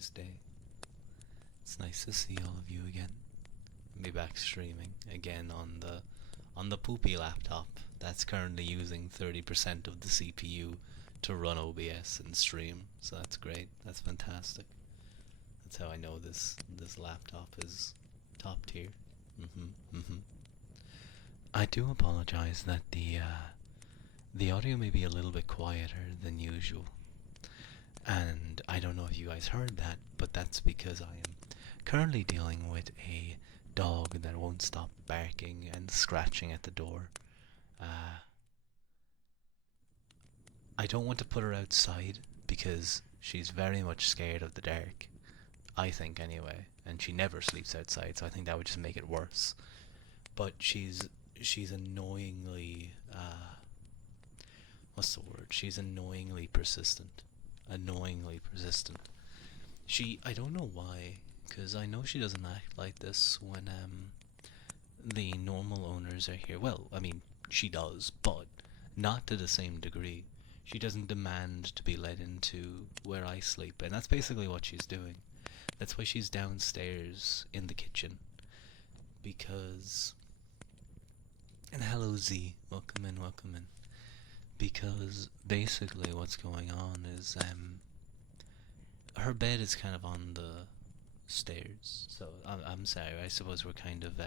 nice day. It's nice to see all of you again. Be back streaming again on the poopy laptop that's currently using 30% of the CPU to run OBS and stream. So that's great. That's fantastic. That's how I know this laptop is top tier. I do apologize that the audio may be a little bit quieter than usual. And I don't know if you guys heard that, but that's because I am currently dealing with a dog that won't stop barking and scratching at the door. I don't want to put her outside because she's very much scared of the dark. I think anyway, and she never sleeps outside, so I think that would just make it worse. But she's annoyingly what's the word? She's annoyingly persistent. Annoyingly persistent. I don't know why, because I know she doesn't act like this when the normal owners are here. Well, I mean, she does, but not to the same degree. She doesn't demand to be let into where I sleep, and that's basically what she's doing. That's why she's downstairs in the kitchen. Because... And hello Z, welcome in, welcome in. Because basically what's going on is her bed is kind of on the stairs. So I'm sorry, I suppose we're kind of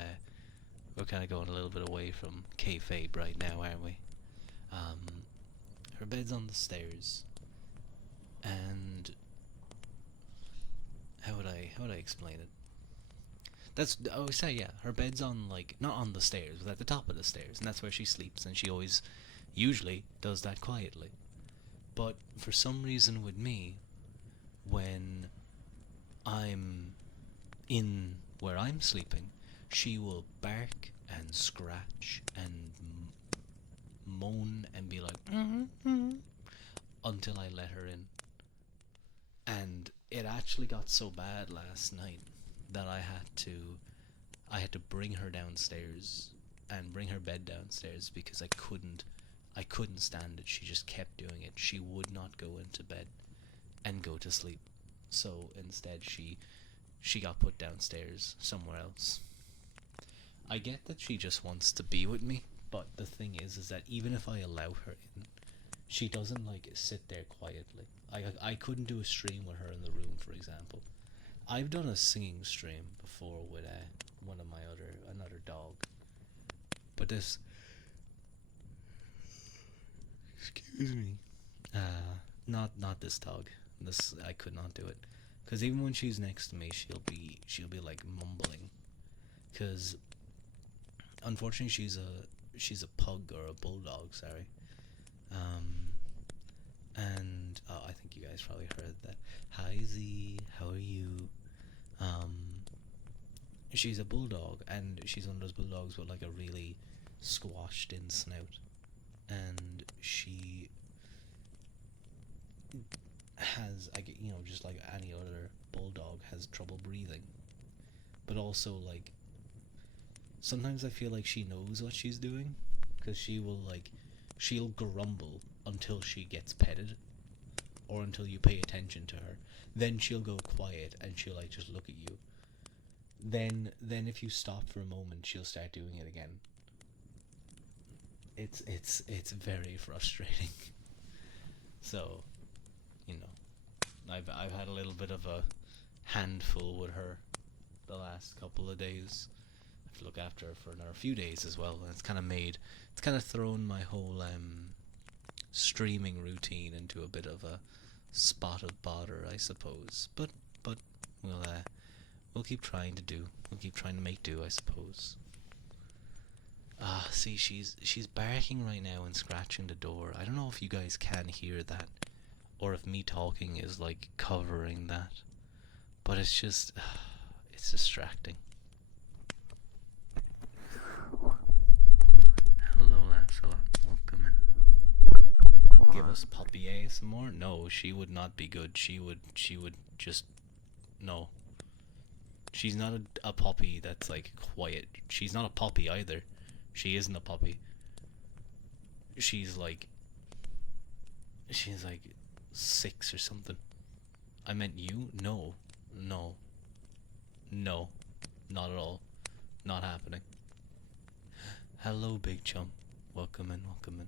going a little bit away from kayfabe right now, aren't we? Her bed's on the stairs, and how would I explain it? I would say, yeah, her bed's on, like, not on the stairs, but at the top of the stairs, and that's where she sleeps, and she always, usually, does that quietly. But for some reason with me, when I'm in where I'm sleeping, she will bark and scratch and moan and be like, until I let her in. And it actually got so bad last night that I had to bring her downstairs and bring her bed downstairs because I couldn't stand it. She just kept doing it. She would not go into bed and go to sleep. So instead she got put downstairs somewhere else. I get that she just wants to be with me, but the thing is that even if I allow her in, she doesn't like sit there quietly. I couldn't do a stream with her in the room, for example. I've done a singing stream before with one of my another dog, but this, excuse me, not this dog. This I could not do it, because even when she's next to me, she'll be like mumbling, because unfortunately she's a pug or a bulldog, sorry. And I think you guys probably heard that. Hi Z, how are you? She's a bulldog, and she's one of those bulldogs with like a really squashed in snout, and she has, just like any other bulldog, has trouble breathing. But also, like, sometimes I feel like she knows what she's doing, because she'll grumble until she gets petted, or until you pay attention to her. Then she'll go quiet and she'll like just look at you. Then if you stop for a moment, she'll start doing it again. It's very frustrating. So, I've had a little bit of a handful with her the last couple of days. I have to look after her for another few days as well, and it's kind of thrown my whole streaming routine into a bit of a spot of bother, I suppose. But we'll keep trying to make do, I suppose. See, she's barking right now and scratching the door. I don't know if you guys can hear that, or if me talking is like covering that, but it's just it's distracting. Hello, Lancelot. Welcome in. Give us puppy ASMR? No, she would not be good. She would just... No. She's not a puppy that's like quiet. She's not a puppy either. She isn't a puppy. She's like 6 or something. I meant you? No. No. No. Not at all. Not happening. Hello, Big Chum. Welcome in, welcome in.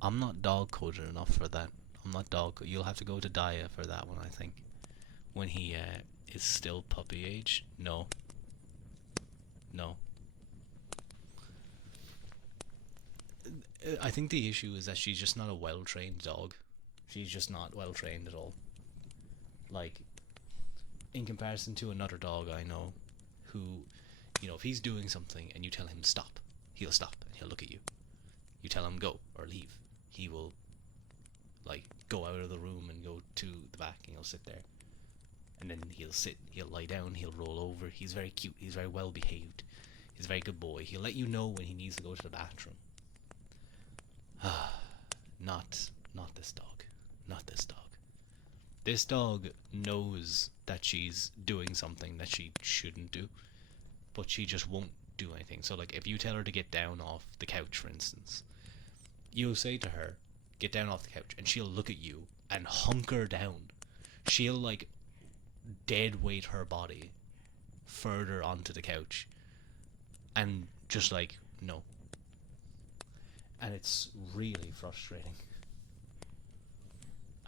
I'm not dog coded enough for that. I'm not dog. You'll have to go to Daya for that one, I think. When he is still puppy age. No. No. I think the issue is that she's just not a well-trained dog. She's just not well-trained at all. Like, in comparison to another dog I know, who, you know, if he's doing something and you tell him stop, he'll stop and he'll look at you. You tell him go or leave, he will, like, go out of the room and go to the back and he'll sit there. And then he'll sit, he'll lie down, he'll roll over. He's very cute, he's very well behaved. He's a very good boy. He'll let you know when he needs to go to the bathroom. Not this dog. Not this dog. This dog knows that she's doing something that she shouldn't do, but she just won't do anything. So, like, if you tell her to get down off the couch, for instance, you'll say to her, get down off the couch, and she'll look at you and hunker down. She'll, like, dead weight her body further onto the couch and just, like, no. And it's really frustrating.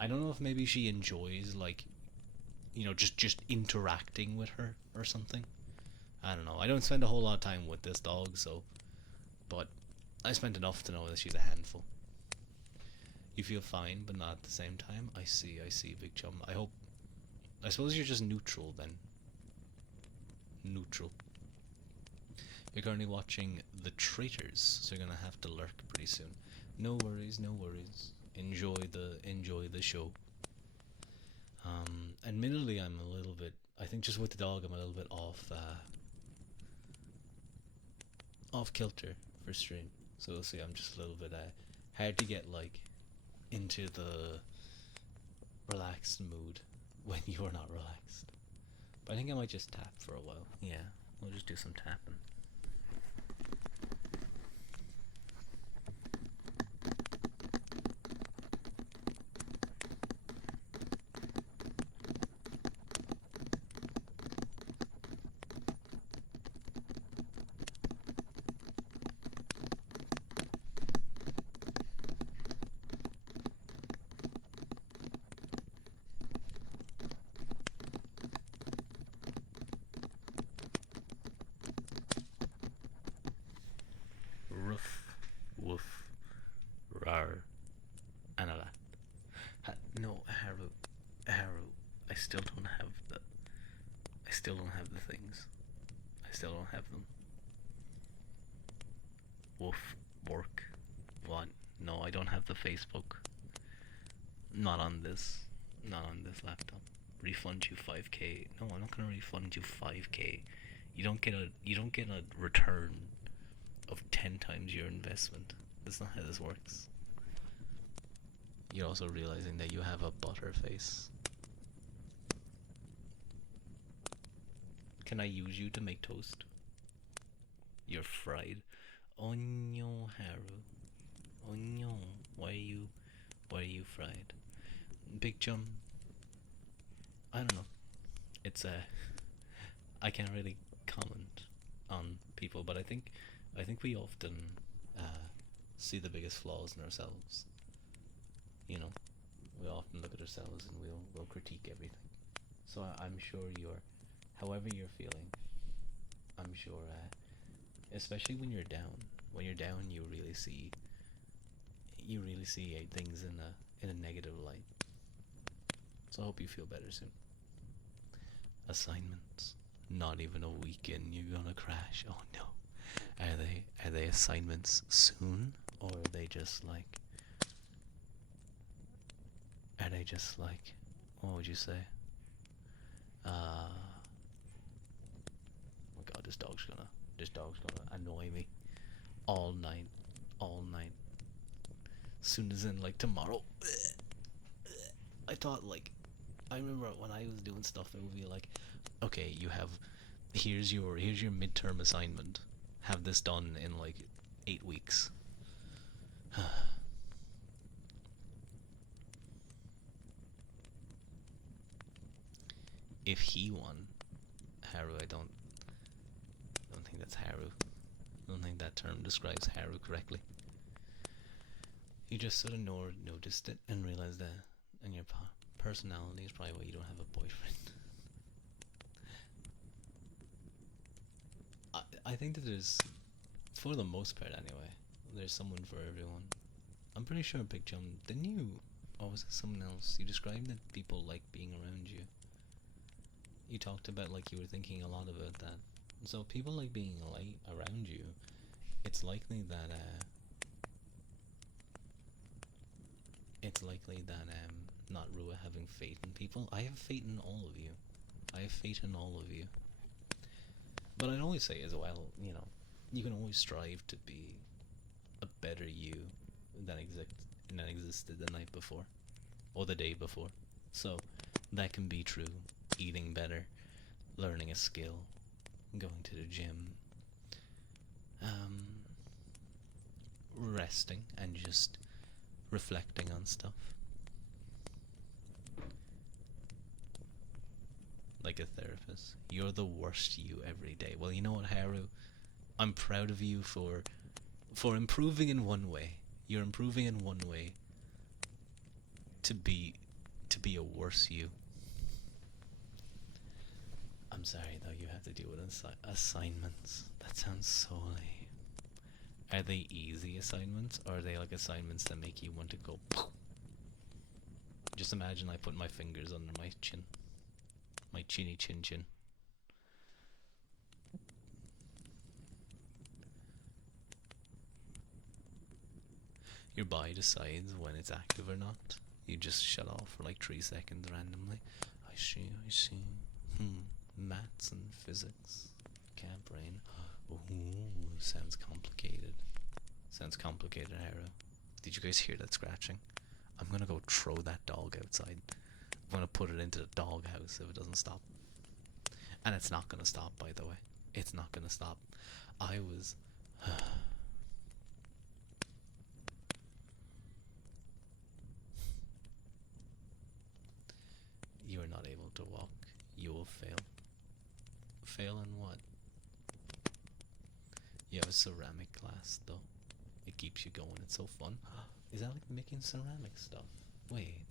I don't know if maybe she enjoys, like, you know, just interacting with her or something. I don't know. I don't spend a whole lot of time with this dog, so, but I spent enough to know that she's a handful. You feel fine, but not at the same time. I see, Big Chum. I suppose you're just neutral then. Neutral. You're currently watching The Traitors, so you're gonna have to lurk pretty soon. No worries, no worries. Enjoy the show. Admittedly, I'm a little bit. I think just with the dog, I'm a little bit off kilter for stream. So we'll see. I'm just a little bit hard to get like into the relaxed mood when you are not relaxed. But I think I might just tap for a while. Yeah, we'll just do some tapping. Ruff, woof, rar, analat. No, Haru. I still don't have the. I still don't have the things. I still don't have them. Woof, work. What? No, I don't have the Facebook. Not on this. Not on this laptop. Refund you 5k. No, I'm not gonna refund you 5k. You don't get a return of 10 times your investment. That's not how this works. You're also realizing that you have a butter face. Can I use you to make toast? You're fried. Oh no, Haru. Oh no. Why are you fried? Big Chum. I don't know. It's I can't really comment on people, but I think we often see the biggest flaws in ourselves. You know, we often look at ourselves and we'll critique everything. So I'm sure however you're feeling, I'm sure, especially when you're down, you really see things in a negative light. So I hope you feel better soon. Assignments. Not even a weekend, you're gonna crash. Oh no. Are they assignments soon? Or are they just like what would you say? Oh my god, this dog's gonna annoy me all night. Soon as in like tomorrow. I thought like I remember when I was doing stuff, it would be like, okay, here's your midterm assignment. Have this done in like 8 weeks. if he won, Haru, I don't think that's Haru. I don't think that term describes Haru correctly. You just sort of noticed it and realized that, and your personality is probably why you don't have a boyfriend. I think that there's, for the most part anyway, there's someone for everyone. I'm pretty sure Big Jump, didn't you, or was it someone else? You described that people like being around you. You talked about like you were thinking a lot about that. So people like being around you. It's likely that not Rua having faith in people. I have faith in all of you. I have faith in all of you. But I'd always say as well, you can always strive to be a better you than existed the night before or the day before. So that can be true. Eating better, learning a skill, going to the gym, resting and just reflecting on stuff. Like a therapist. You're the worst you every day. Well, you know what, Haru? I'm proud of you for improving in one way. You're improving in one way to be a worse you. I'm sorry though, you have to deal with assignments. That sounds so lame. Are they easy assignments, or are they like assignments that make you want to go poof? Just imagine I put my fingers under my chin. My chinny chin chin. Your body decides when it's active or not. You just shut off for like 3 seconds randomly. I see. Maths and physics. Can't brain. Ooh, sounds complicated. Sounds complicated, Haru. Did you guys hear that scratching? I'm gonna go throw that dog outside. I'm gonna put it into the doghouse if it doesn't stop. And it's not gonna stop, by the way. It's not gonna stop. I was... You are not able to walk. You will fail. Fail in what? You have a ceramic class, though. It keeps you going. It's so fun. Is that like making ceramic stuff? Wait,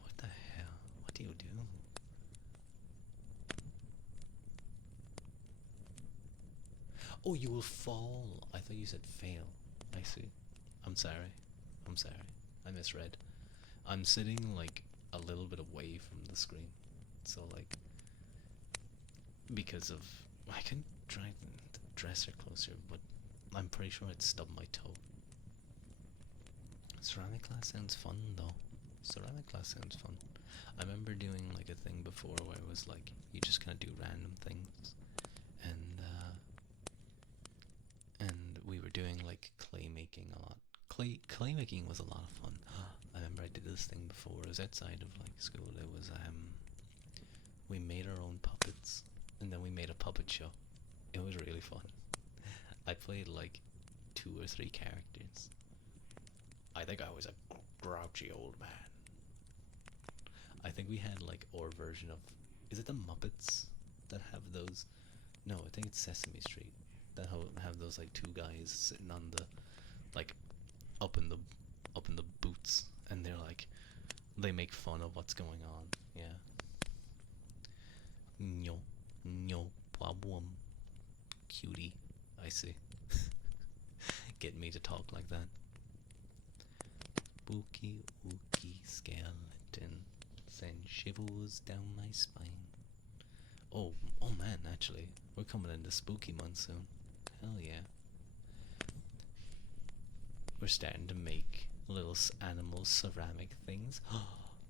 what the hell? What do you do? Oh, you will fall. I thought you said fail. I see. I'm sorry. I misread. I'm sitting like a little bit away from the screen. So like, because of... I can try to dress her closer, but I'm pretty sure I'd stub my toe. Ceramic class sounds fun though. Ceramic class sounds fun. I remember doing like a thing before where it was like, you just kind of do random things. And we were doing like clay making a lot. Clay making was a lot of fun. I remember I did this thing before. It was outside of like school. It was we made our own puppets, and then we made a puppet show. It was really fun. I played like 2 or 3 characters. I think I was a grouchy old man. I think we had like our version of... Is it the Muppets that have those? No, I think it's Sesame Street that have those like 2 guys sitting on the like up in the boots, and they're like, they make fun of what's going on. Yeah. No problem, cutie. I see. Get me to talk like that. Spooky, ooky skeleton send shivers down my spine. Oh man, actually, we're coming into spooky month soon. Hell yeah. We're starting to make little animal ceramic things.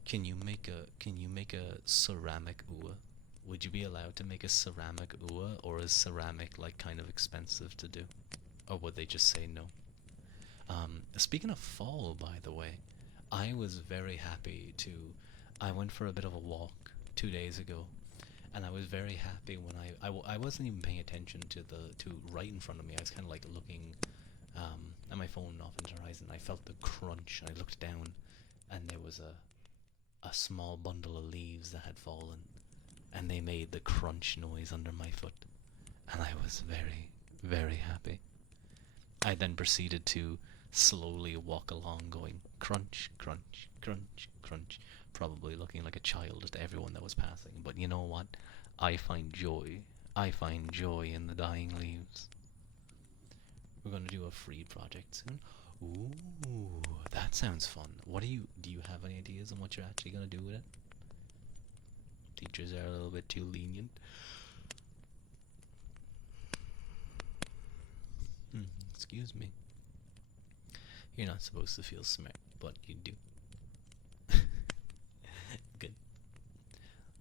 Can you make a ceramic ua? Would you be allowed to make a ceramic ua, or is ceramic like kind of expensive to do? Or would they just say no? Speaking of fall, by the way, I was very happy to... I went for a bit of a walk 2 days ago, and I was very happy when I wasn't even paying attention to right in front of me. I was kind of like looking at my phone off into the horizon. I felt the crunch. I looked down, and there was a small bundle of leaves that had fallen, and they made the crunch noise under my foot, and I was very, very happy. I then proceeded to slowly walk along going crunch, crunch, crunch, crunch, probably looking like a child to everyone that was passing. But you know what? I find joy. I find joy in the dying leaves. We're gonna do a free project soon. Ooh, that sounds fun. What do you have any ideas on what you're actually gonna do with it? Teachers are a little bit too lenient. Excuse me. You're not supposed to feel smart, but you do. Good.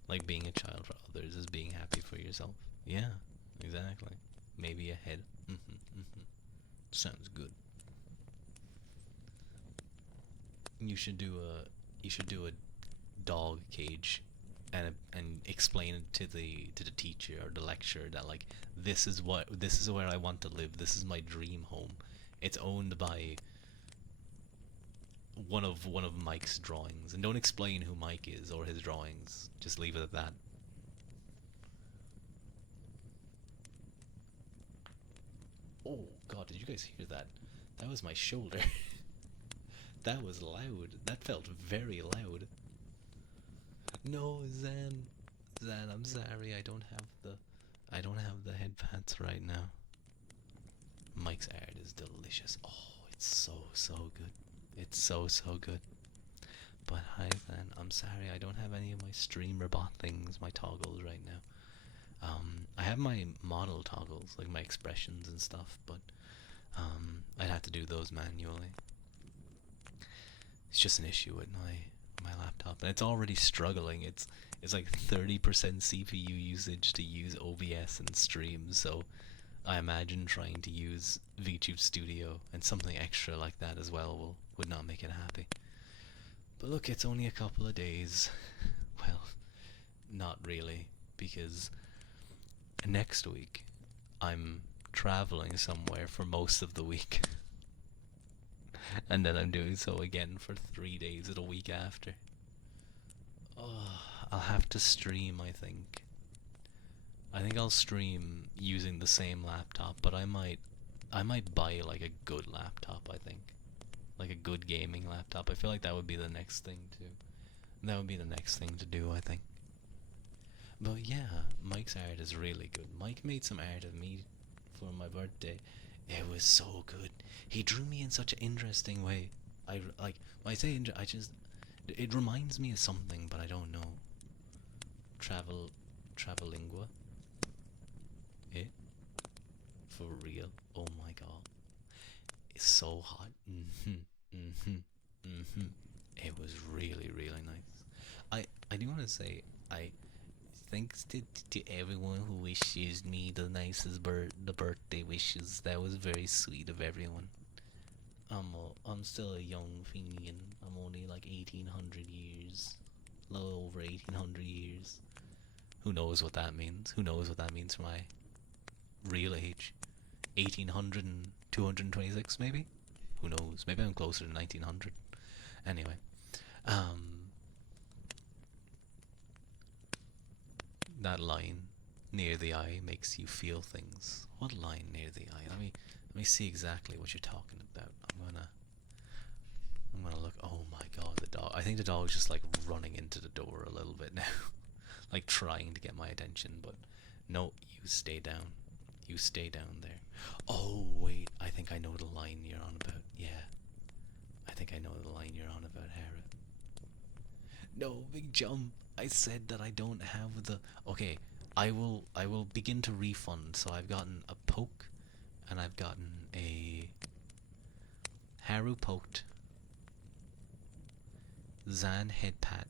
Like being a child for others is being happy for yourself. Yeah, exactly. Maybe ahead. Sounds good. You should do a dog cage and explain it to the teacher or the lecturer that like this is where I want to live. This is my dream home. It's owned by one of Mike's drawings, and don't explain who Mike is or his drawings. Just leave it at that. Oh God, did you guys hear that? That was my shoulder. That was loud. That felt very loud. No, Zan. Zan, I'm sorry. I don't have the headpads right now. Mike's art is delicious. Oh, it's so good. It's so good. But hi Zan, I'm sorry I don't have any of my streamer bot things, my toggles right now. I have my model toggles, like my expressions and stuff, but I'd have to do those manually. It's just an issue with my laptop, and it's already struggling. It's like 30% CPU usage to use OBS and stream, so I imagine trying to use VTube Studio and something extra like that as well would not make it happy. But look, it's only a couple of days. Well, not really, because next week I'm traveling somewhere for most of the week. And then I'm doing so again for 3 days of the week after. Oh, I'll have to stream, I think. I think I'll stream using the same laptop, but I might buy like a good laptop, I think. Like a good gaming laptop. I feel like that would be the next thing to do, I think. But yeah, Mike's art is really good. Mike made some art of me for my birthday. It was so good. He drew me in such an interesting way. I like when I say it reminds me of something, but I don't know. Travelingua. Eh? For real? Oh my god. It's so hot. It was really nice. I do want to say I thanks to everyone who wishes me the nicest the birthday wishes. That was very sweet of everyone. I'm still a young Fenian. I'm only like 1800 years, a little over 1800 years. Who knows what that means? Who knows what that means for my real age? 1800 and 226 maybe? Who knows? Maybe I'm closer to 1900. Anyway, that line near the eye makes you feel things. What line near the eye? Let me see exactly what you're talking about. I'm gonna look. Oh my god, the dog. I think the dog's just like running into the door a little bit now. Like trying to get my attention, but no, you stay down. You stay down there. Oh wait, I think I know the line you're on about. Yeah. I think I know the line you're on about, Harry. No, big jump. I said that I don't have the. Okay, I will begin to refund. So I've gotten a poke, and I've gotten a Haru poked, Zan head pat,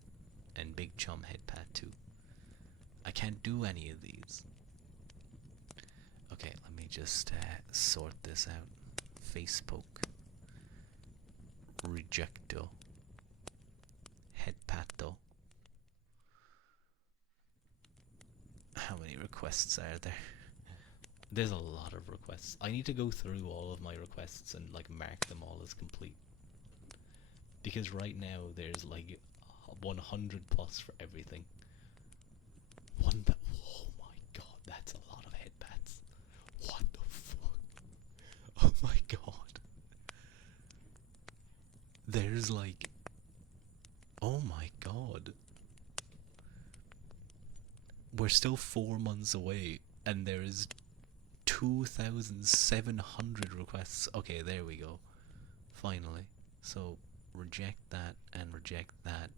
and Big Chum head pat too. I can't do any of these. Okay, let me just sort this out. Face poke, rejecto, head pato. How many requests are there? There's a lot of requests. I need to go through all of my requests and like mark them all as complete. Because right now there's like 100 plus for everything. One bat. Oh my god, that's a lot of head bats. What the fuck? Oh my god. There's like. Oh my god. We're still 4 months away, and there is 2,700 requests. Okay, there we go. Finally. So, reject that and reject that.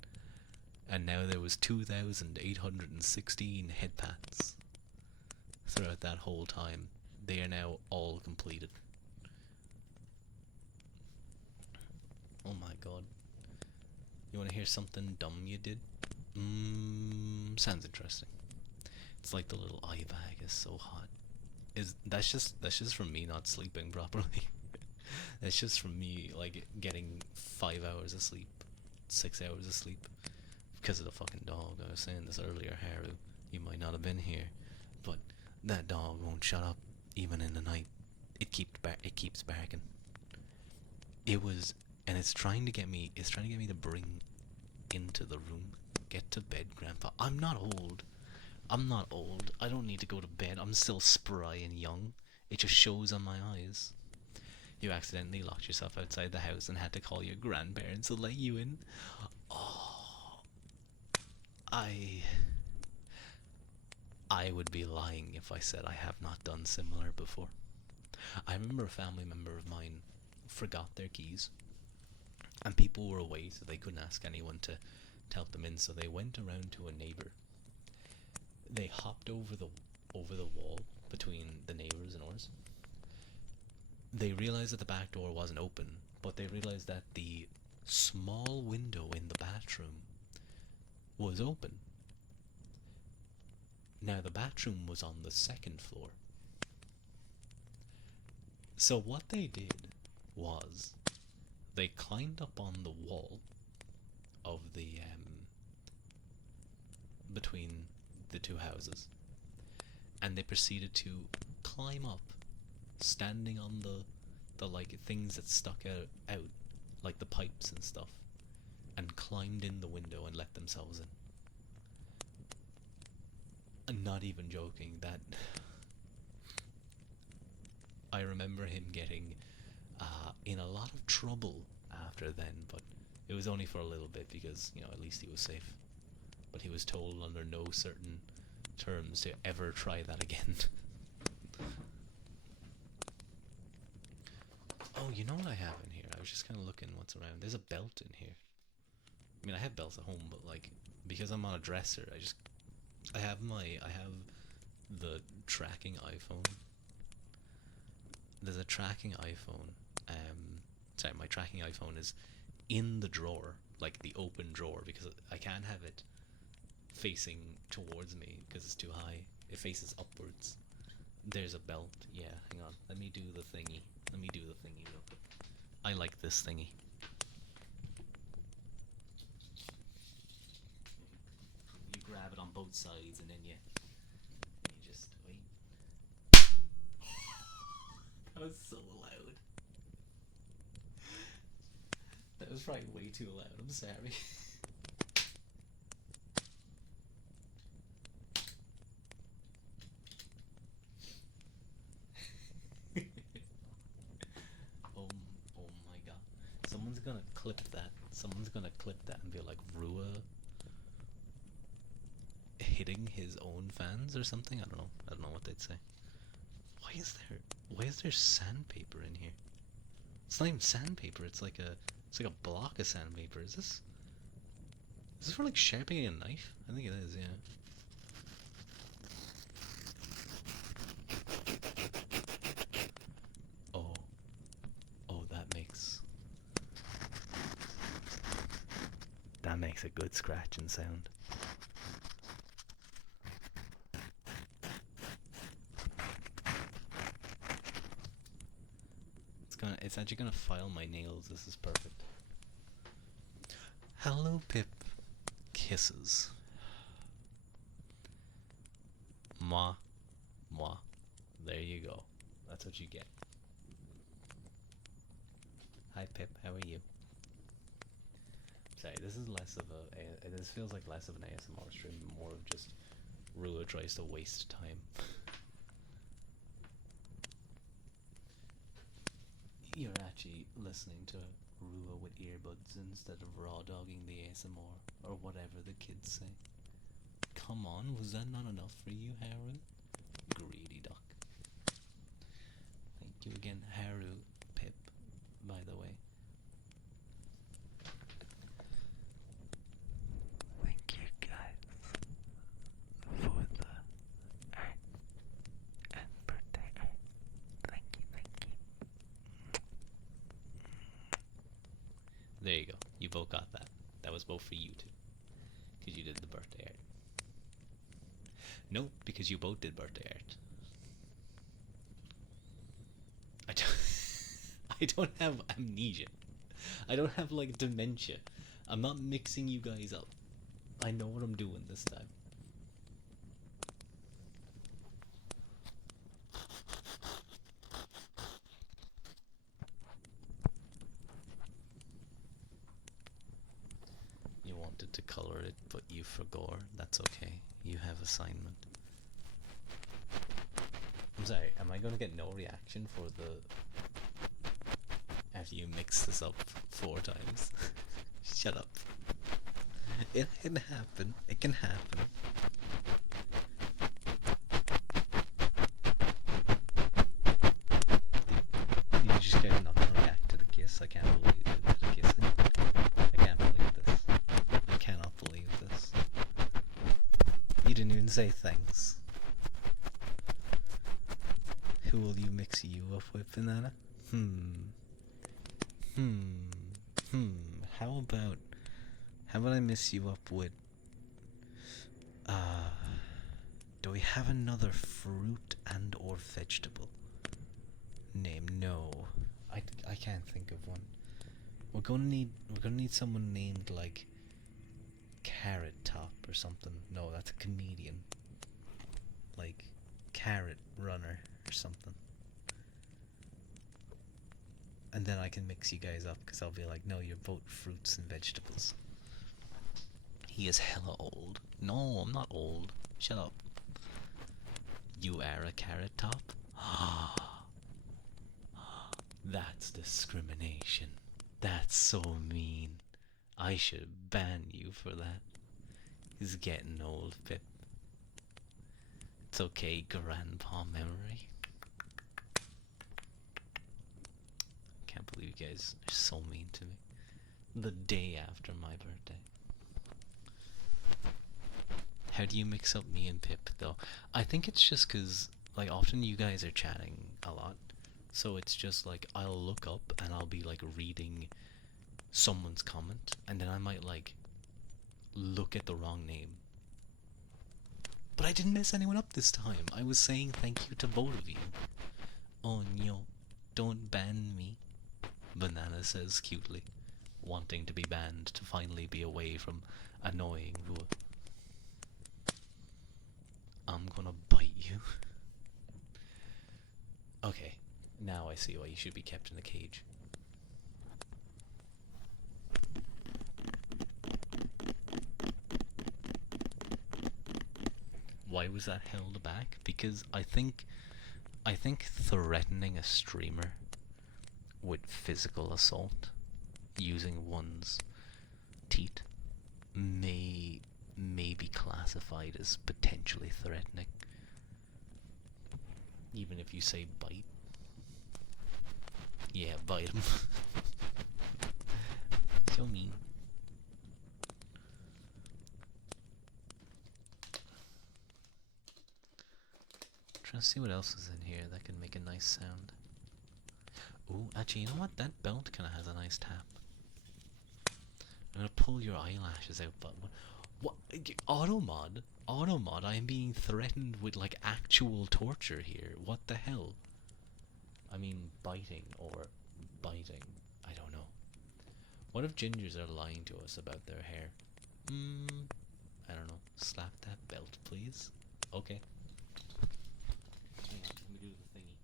And now there was 2,816 head pats throughout that whole time. They are now all completed. Oh my god. You want to hear something dumb you did? Sounds interesting. It's like the little eye bag is so hot. That's just from me not sleeping properly. That's just from me like getting 5 hours of sleep, 6 hours of sleep, because of the fucking dog. I was saying this earlier, Haru. You might not have been here, but that dog won't shut up even in the night. It keeps barking. And it's trying to get me. It's trying to get me to bring into the room. Get to bed, Grandpa. I'm not old. I don't need to go to bed. I'm still spry and young. It just shows on my eyes. You accidentally locked yourself outside the house and had to call your grandparents to let you in. Oh, I would be lying if I said I have not done similar before. I remember a family member of mine forgot their keys, and people were away, so they couldn't ask anyone to help them in. So they went around to a neighbor. They hopped over the wall between the neighbors and ours. They realized that the back door wasn't open, but they realized that the small window in the bathroom was open. Now the bathroom was on the second floor. So what they did was they climbed up on the wall of the between the two houses, and they proceeded to climb up, standing on the like things that stuck out like the pipes and stuff, and climbed in the window and let themselves in. I'm not even joking. That I remember him getting in a lot of trouble after then, but it was only for a little bit because, you know, at least he was safe. But he was told under no certain terms to ever try that again. Oh, you know what I have in here? I was just kind of looking what's around. There's a belt in here. I mean, I have belts at home, but like, because I'm on a dresser, I have the tracking iPhone. There's a tracking iPhone. Sorry, my tracking iPhone is in the drawer, like the open drawer, because I can't have it facing towards me because it's too high. It faces upwards. There's a belt. Yeah, hang on. Let me do the thingy real quick. I like this thingy. You grab it on both sides and then you just wait. That was so loud. That was probably way too loud. I'm sorry. Oh my god. Someone's gonna clip that. Someone's gonna clip that and be like, Rua hitting his own fans or something? I don't know. I don't know what they'd say. Why is there sandpaper in here? It's not even sandpaper, it's like a block of sandpaper. Is this for like sharpening a knife? I think it is, yeah. Oh, that makes a good scratching sound. It's actually gonna file my nails. This is perfect. Hello, Pip. Kisses. Mwah. Mwah. There you go. That's what you get. Hi, Pip. How are you? Sorry, this is less of a. This feels like less of an ASMR stream, more of just Rua tries to waste time. You're actually listening to Rua with earbuds instead of raw dogging the ASMR, or whatever the kids say. Come on, was that not enough for you, Haru? Greedy duck. Thank you again, Haru Pip, by the way. Thank you guys for the art and birthday art. Thank you, thank you. There you go. You both got that. That was both for you two. Because you did the birthday art. No, because you both did birthday art. I don't have amnesia. I don't have like dementia. I'm not mixing you guys up. I know what I'm doing this time. You wanted to color it, but you forgot. That's okay. You have assignment. I'm sorry, am I gonna get no reaction for the... after you mix this up 4 times? Shut up. It can happen. It can happen. You just guys not gonna react to the kiss. I can't believe it. The kissing. I can't believe this. I cannot believe this. You didn't even say thanks. Who will you mix you up with, Banana? How about I mix you up with, do we have another fruit and or vegetable name? No. I can't think of one. We're gonna need someone named like Carrot Top or something. No, that's a comedian. Like Carrot Runner or something. And then I can mix you guys up because I'll be like, no, you're both fruits and vegetables. He is hella old. No, I'm not old. Shut up. You are a Carrot Top? That's discrimination. That's so mean. I should ban you for that. He's getting old, Pip. It's okay, grandpa memory. Can't believe you guys are so mean to me. The day after my birthday. How do you mix up me and Pip, though? I think it's just because, like, often you guys are chatting a lot. So it's just like, I'll look up and I'll be, like, reading someone's comment. And then I might, like, look at the wrong name. But I didn't mess anyone up this time. I was saying thank you to both of you. Oh, no. Don't ban me. Banana says cutely, wanting to be banned to finally be away from annoying Rua. I'm gonna bite you. Okay, now I see why you should be kept in a cage. Why was that held back? Because I think threatening a streamer with physical assault using one's teeth may be classified as potentially threatening, even if you say bite. Yeah, bite him. So mean. Trying to see what else is in here that can make a nice sound. Ooh, actually, you know what? That belt kind of has a nice tap. I'm gonna pull your eyelashes out, but what? Automod? Automod, I am being threatened with, like, actual torture here. What the hell? I mean, biting or biting. I don't know. What if gingers are lying to us about their hair? I don't know. Slap that belt, please. Okay. Hang on, let me do the thingy.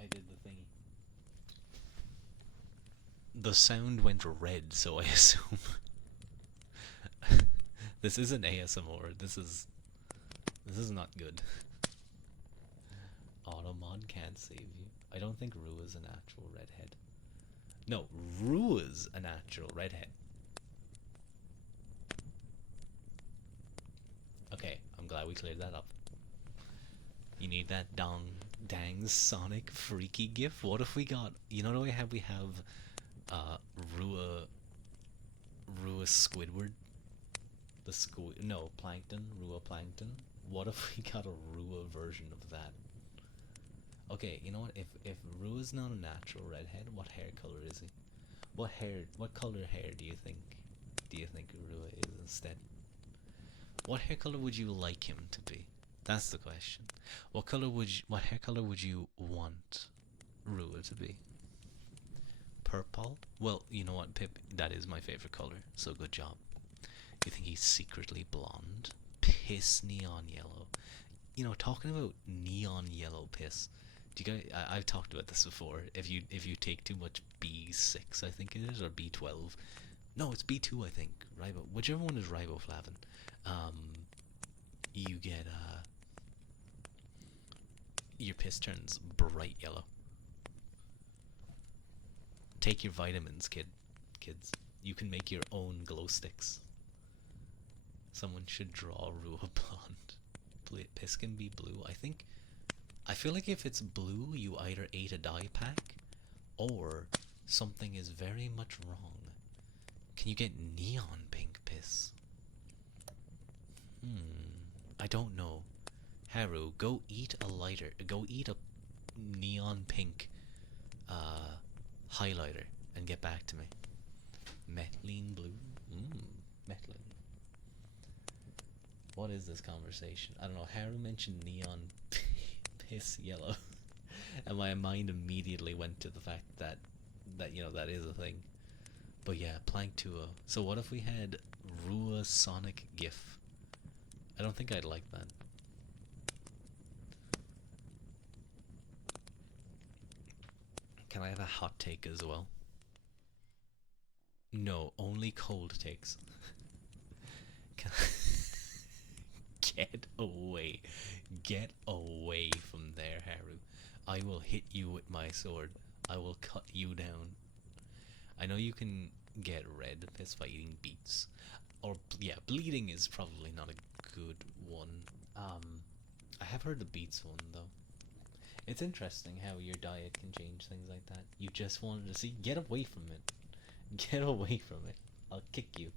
I did the thingy. The sound went red, so I assume This isn't ASMR. This is not good. Automod can't save you. I don't think Rua's a natural redhead. No, Rua's a natural redhead. Okay, I'm glad we cleared that up. You need that dang Sonic freaky gif? What if we got, you know what we have Rua Squidward? The squid, no, Plankton, Rua Plankton. What if we got a Rua version of that? Okay, you know what? If Rua's not a natural redhead, what hair color is he? What color hair do you think Rua is instead? What hair color would you like him to be? That's the question. What hair color would you want Rua to be? Purple? Well, you know what, Pip? That is my favorite color, so good job. You think he's secretly blonde? Piss neon yellow. You know, talking about neon yellow piss. Do you guys? I've talked about this before. If you take too much B6, I think it is, or B12. No, it's B2, I think. Whichever one is riboflavin. You get your piss turns bright yellow. Take your vitamins, kids. You can make your own glow sticks. Someone should draw Rua blonde. Piss can be blue. I feel like if it's blue, you either ate a dye pack, or something is very much wrong. Can you get neon pink piss? I don't know. Haru, go eat a lighter. Go eat a neon pink highlighter and get back to me. Methylene blue? Methylene. What is this conversation? I don't know. Haru mentioned neon piss yellow. And my mind immediately went to the fact that you know, that is a thing. But yeah, Planktua. So what if we had Rua Sonic GIF? I don't think I'd like that. Can I have a hot take as well? No, only cold takes. Get away. Get away from there, Haru. I will hit you with my sword. I will cut you down. I know you can get red piss by eating beets. Or, yeah, bleeding is probably not a good one. I have heard the beets one, though. It's interesting how your diet can change things like that. You just wanted to see. Get away from it. Get away from it. I'll kick you.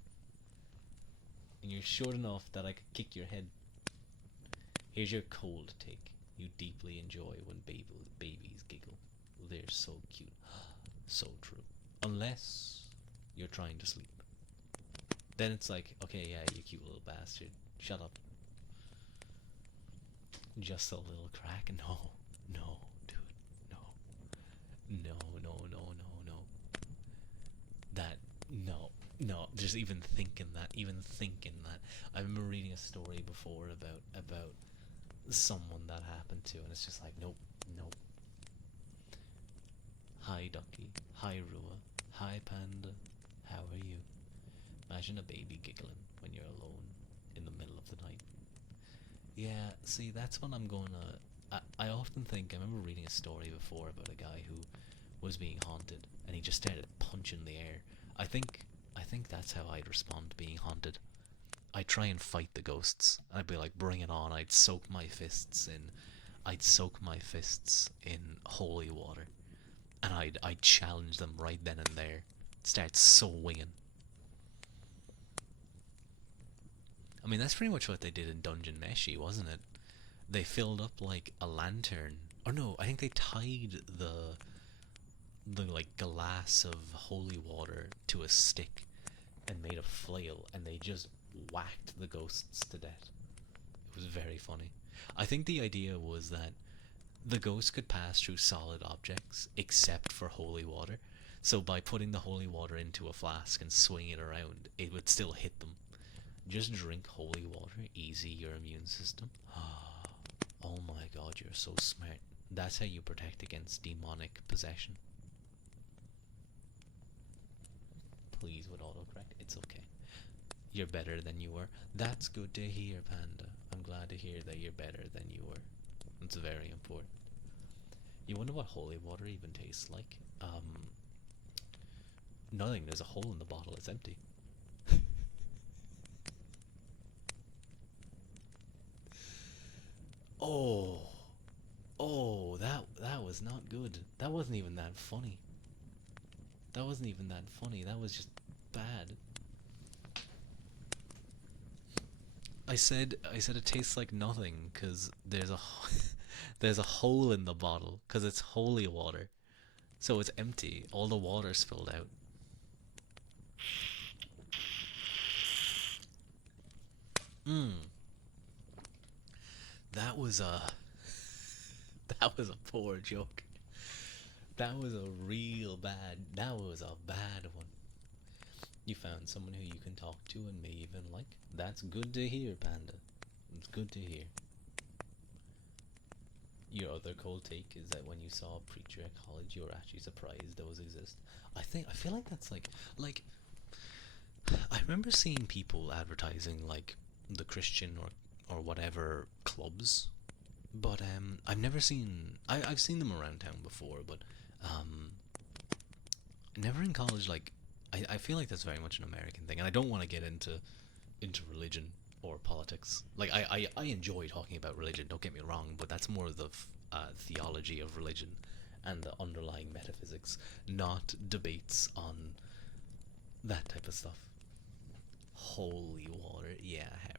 And you're short enough that I could kick your head. Here's your cold take. You deeply enjoy when babies giggle. They're so cute. So true. Unless you're trying to sleep. Then it's like, okay, yeah, you cute little bastard. Shut up. Just a little crack? No. No, dude. No. No, no, no, no, no. That, no. No, just even thinking that. I remember reading a story before about someone that happened to, and it's just like, nope, nope. Hi, Ducky. Hi, Rua. Hi, Panda. How are you? Imagine a baby giggling when you're alone in the middle of the night. Yeah, see, that's when I'm gonna... I often think, I remember reading a story before about a guy who was being haunted, and he just started punching the air. I think that's how I'd respond to being haunted. I'd try and fight the ghosts. I'd be like, bring it on. I'd soak my fists in holy water. And I'd challenge them right then and there. Start swinging. I mean, that's pretty much what they did in Dungeon Meshi, wasn't it? They filled up like a lantern. Or no, I think they tied the like glass of holy water to a stick and made a flail, and they just whacked the ghosts to death. It was very funny. I think the idea was that the ghosts could pass through solid objects except for holy water. So by putting the holy water into a flask and swinging it around, it would still hit them. Just drink holy water, easy your immune system. Oh my god, you're so smart. That's how you protect against demonic possession. Please with autocorrect, it's okay. You're better than you were. That's good to hear, Panda. I'm glad to hear that you're better than you were. It's very important. You wonder what holy water even tastes like? Nothing. There's a hole in the bottle. It's empty. Oh, oh, that was not good. That wasn't even that funny. That wasn't even that funny. That was just bad. I said it tastes like nothing because there's a there's a hole in the bottle because it's holy water, so it's empty. All the water spilled out. Mmm. That was a that was a poor joke. That was a real bad. That was a bad one. You found someone who you can talk to and may even like. That's good to hear, Panda. It's good to hear. Your other cold take is that when you saw a preacher at college, you were actually surprised those exist. I feel like that's like I remember seeing people advertising like the Christian or whatever clubs, but I've never seen I've seen them around town before, but um never in college. Like I feel like that's very much an American thing, and I don't want to get into religion or politics. Like I enjoy talking about religion. Don't get me wrong, but that's more of the theology of religion and the underlying metaphysics, not debates on that type of stuff. Holy water, yeah, Harry.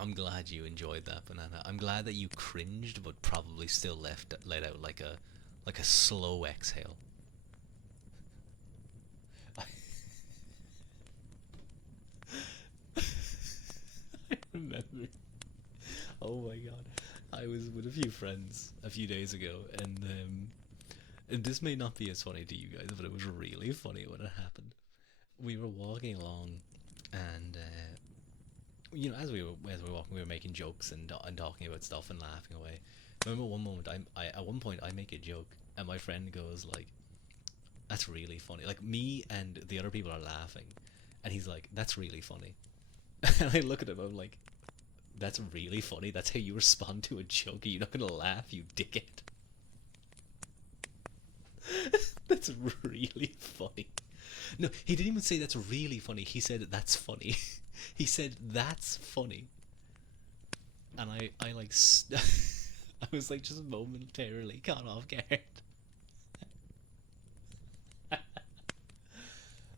I'm glad you enjoyed that, Banana. I'm glad that you cringed, but probably still let out like a slow exhale. I remember. Oh my god. I was with a few friends a few days ago, and this may not be as funny to you guys, but it was really funny when it happened. We were walking along, and as we were walking, we were making jokes and talking about stuff and laughing away. I remember one moment, I at one point I make a joke, and my friend goes like, "That's really funny." Like me and the other people are laughing, and he's like, "That's really funny." And I look at him, I'm like, "That's really funny. That's how you respond to a joke. Are you not gonna laugh, you dickhead?" That's really funny. No, he didn't even say that's really funny. He said that's funny. He said that's funny, and I like I was like just momentarily caught off guard.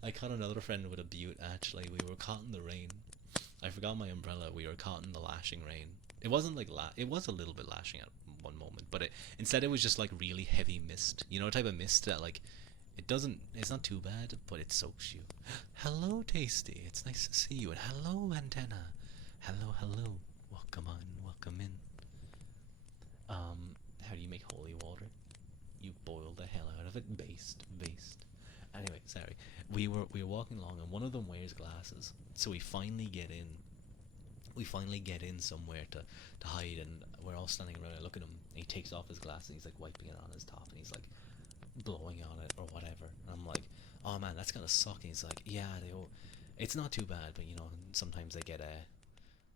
I caught another friend with a butte. Actually, we were caught in the rain. I forgot my umbrella. We were caught in the lashing rain. It wasn't like it was a little bit lashing at one moment, but instead it was just like really heavy mist. You know, a type of mist that like it's not too bad, but it soaks you. Hello, Tasty. It's nice to see you. And hello, Antenna. Hello, hello. Welcome on. Welcome in. How do you make holy water? You boil the hell out of it. Based. Anyway, sorry. We were walking along, and one of them wears glasses. So we finally get in. We finally get in somewhere to hide, and we're all standing around. I look at him. And he takes off his glasses. And he's like wiping it on his top, and he's like blowing on it or whatever. And I'm like, "Oh man, that's gonna suck." And he's like, "Yeah, it's not too bad, but sometimes they get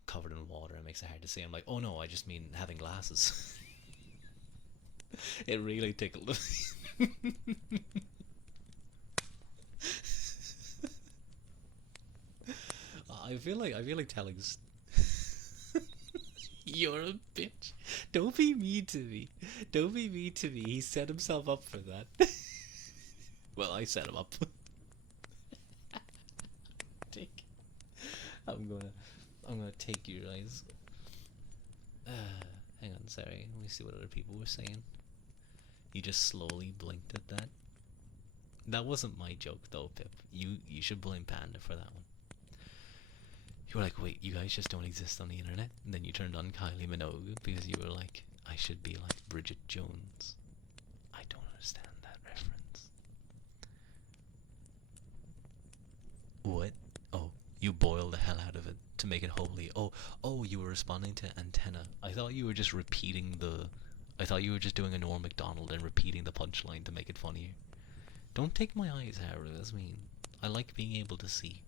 covered in water. It makes it hard to see." I'm like, "Oh no, I just mean having glasses." It really tickled him. I feel like telling. You're a bitch. Don't be mean to me. Don't be mean to me. He set himself up for that. Well, I set him up. Take. I'm gonna. I'm gonna take you guys. Hang on, sorry. Let me see what other people were saying. You just slowly blinked at that. That wasn't my joke though, Pip. You should blame Panda for that one. You were like, wait, you guys just don't exist on the internet? And then you turned on Kylie Minogue because you were like, I should be like Bridget Jones. I don't understand that reference. What? Oh, you boil the hell out of it to make it holy. Oh, you were responding to Antenna. I thought you were just repeating the... I thought you were just doing a Norm Macdonald and repeating the punchline to make it funnier. Don't take my eyes, Harold, that's mean. I like being able to see.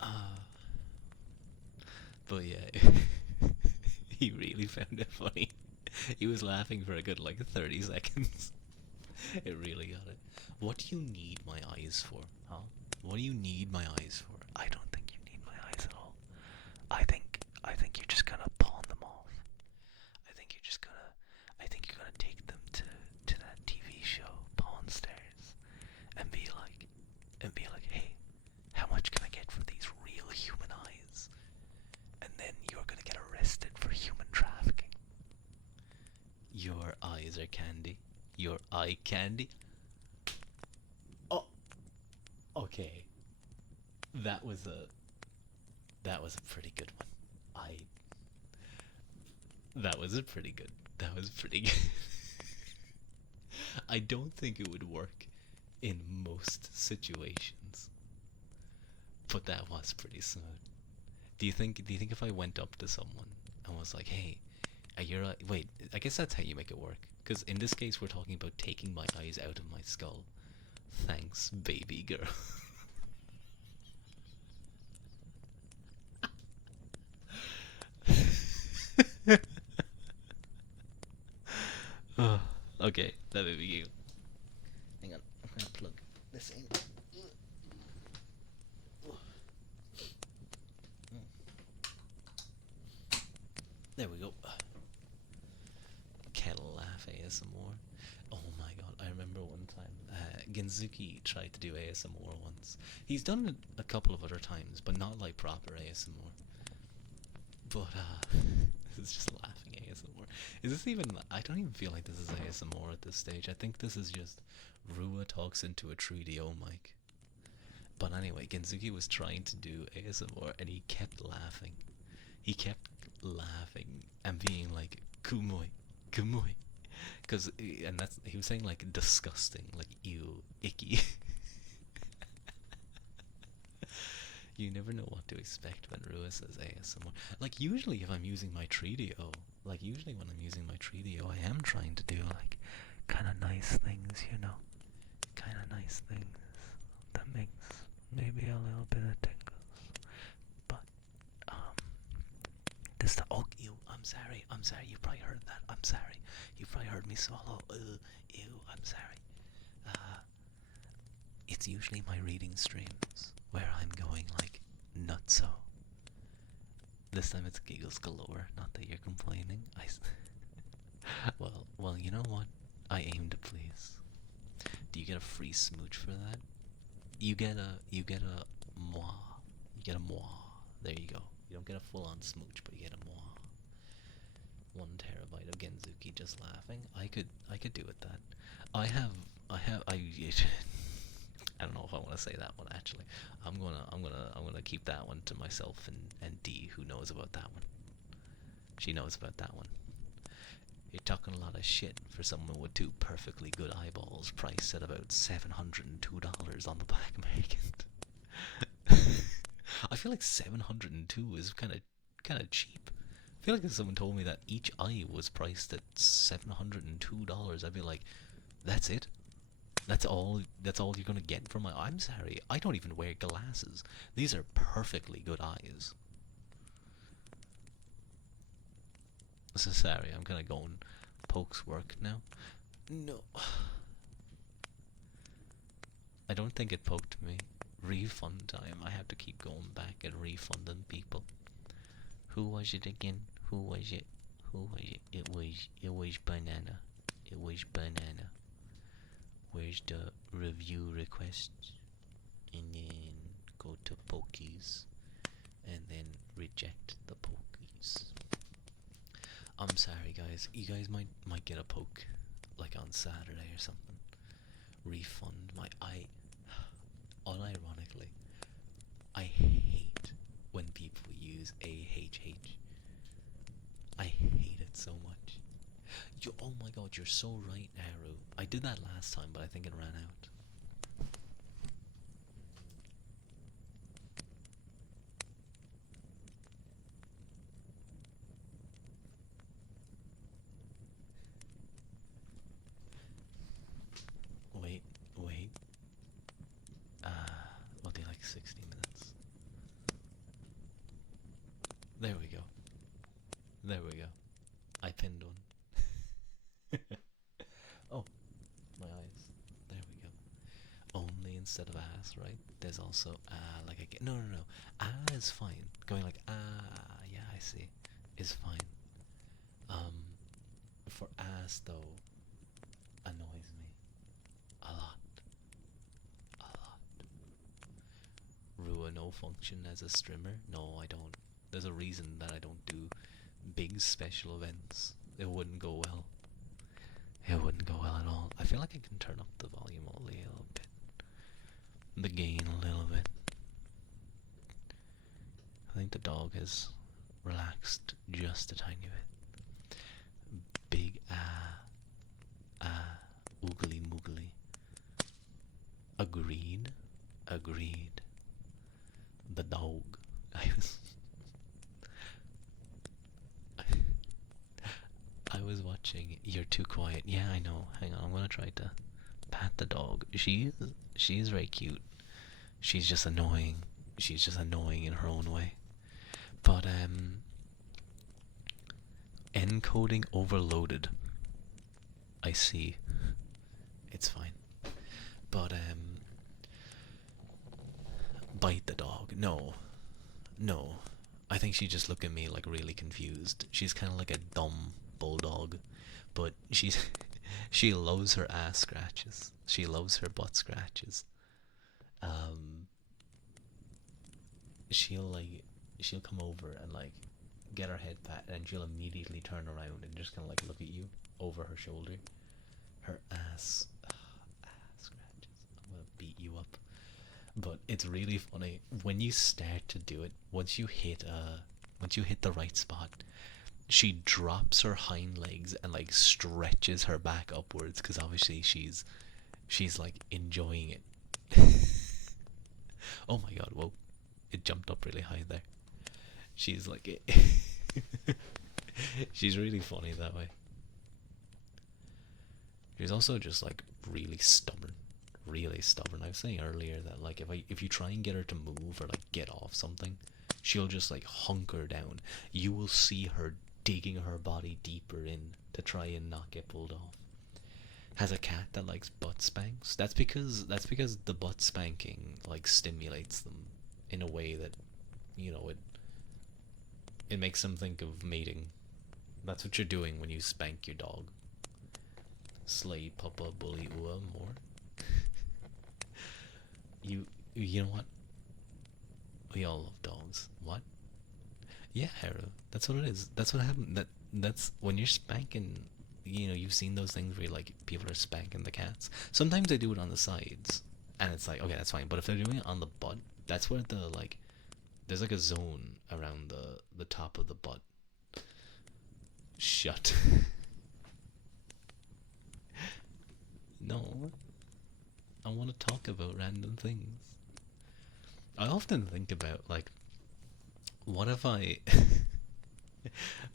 Uh, but yeah, he really found it funny. He was laughing for a good like 30 seconds. It really got it. What do you need my eyes for, huh? What do you need my eyes for? I don't think you need my eyes at all. I think you're just gonna pawn them off. I think you're gonna take them to that TV show, Pawn Stars, and be like, hey, how much can I get for these real human eyes? And then you're gonna get arrested for human trafficking. Your eyes are candy. Your eye candy. Oh, okay. That was a that was a pretty good one. I that was a pretty good. That was pretty good. I don't think it would work in most situations, but that was pretty smooth. Do you think if I went up to someone and was like, "Hey, wait, I guess that's how you make it work. Because in this case, we're talking about taking my eyes out of my skull. Thanks, baby girl." Oh, okay, that made me giggle. Hang on, I'm gonna plug this in. There we go. Kettle laugh ASMR. Oh my god, I remember one time Genzuki tried to do ASMR once. He's done it a couple of other times, but not like proper ASMR. But this is just laughing ASMR. Is this even? I don't even feel like this is ASMR at this stage. I think this is just Rua talks into a 3DO mic. But anyway, Genzuki was trying to do ASMR and he kept laughing. He kept laughing and being like, "Kumoi, kumoi," because and that's he was saying like disgusting, like ew, icky. You never know what to expect when Rua says ASMR. Like usually if I'm using my 3DO, like usually when I'm using my 3DO, I am trying to do like kind of nice things, you know, kind of nice things that makes maybe a little bit of tingles. But this time, oh, ew, I'm sorry, you probably heard that. I'm sorry, you probably heard me swallow. Ew, I'm sorry. Uh, it's usually my reading streams where I'm going like nutso. This time it's giggles galore. Not that you're complaining. Well, you know what? I aim to please. Do you get a free smooch for that? You get a moi. You get a moi. There you go. You don't get a full-on smooch, but you get a moi. 1 terabyte of Genzuki just laughing. I could do with that. I I don't know if I want to say that one actually. I'm gonna keep that one to myself and D who knows about that one. She knows about that one. You're talking a lot of shit for someone with 2 perfectly good eyeballs, priced at about $702 on the black market. I feel like 702 is kind of cheap. I feel like if someone told me that each eye was priced at $702, I'd be like, that's it. That's all. That's all you're gonna get from my. I'm sorry. I don't even wear glasses. These are perfectly good eyes. So sorry. I'm gonna go and Poke's work now. No, I don't think it poked me. Refund time. I have to keep going back and refunding people. Who was it again? Who was it? Who was it? It was banana. It was banana. Where's the review requests? And then go to Pokies. And then reject the Pokies. I'm sorry guys. You guys might get a poke like on Saturday or something. Refund my unironically, I hate when people use AHH. I hate it so much. Oh my god, you're so right, Haru. I did that last time, but I think it ran out. Wait. We'll do like 60 minutes. There we go. There we go. I pinned one. Oh, my eyes. There we go. Only instead of ass, right? There's also like a no, no, no. Ah is fine. Going like yeah, I see, is fine. Um, for ass though, annoys me a lot, a lot. Ruin no function as a streamer? No, I don't. There's a reason that I don't do big special events. It wouldn't go well. It wouldn't go well at all. I feel like I can turn up the volume a little bit. The gain a little bit. I think the dog has relaxed just a tiny bit. Big oogly moogly. Agreed. Agreed. The dog. I was watching You're Too Quiet. Yeah, I know. Hang on, I'm gonna try to pat the dog. She's very cute. She's just annoying. She's just annoying in her own way. But encoding overloaded. I see. It's fine. But bite the dog. No. No. I think she just looked at me like really confused. She's kind of like a dumb bulldog, but she loves her ass scratches. She loves her butt scratches. Um, she'll like she'll come over and like get her head pat, and she'll immediately turn around and just kind of like look at you over her shoulder. Her ass scratches. I'm gonna beat you up. But it's really funny when you start to do it. Once you hit the right spot, she drops her hind legs and like stretches her back upwards because obviously she's like enjoying it. Oh my god! Whoa, it jumped up really high there. She's like she's really funny that way. She's also just like really stubborn. Really stubborn. I was saying earlier that like if you try and get her to move or like get off something, she'll just like hunker down. You will see her digging her body deeper in to try and not get pulled off. Has a cat that likes butt spanks. That's because the butt spanking like stimulates them in a way that, you know, it makes them think of mating. That's what you're doing when you spank your dog. Slay papa bully ua more. You know what? We all love dogs. What? Yeah, Haru. That's what it is. That's what happened. That's when you're spanking. You know, you've seen those things where like people are spanking the cats. Sometimes they do it on the sides, and it's like okay, that's fine. But if they're doing it on the butt, that's where the like there's like a zone around the top of the butt. Shut. No, I want to talk about random things. I often think about like, what if I,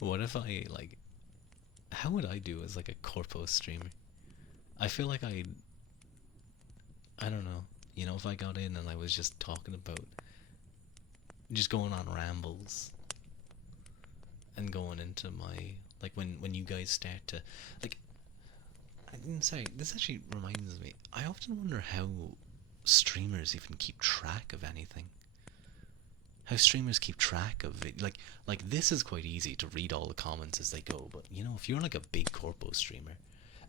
what if I like, how would I do as like a corpo streamer? I feel like I don't know. You know, if I got in and I was just talking about, just going on rambles, and going into my like when you guys start to like. I didn't say this actually reminds me. I often wonder how streamers even keep track of anything. How streamers keep track of it. Like this is quite easy to read all the comments as they go, but you know, if you're like a big corpo streamer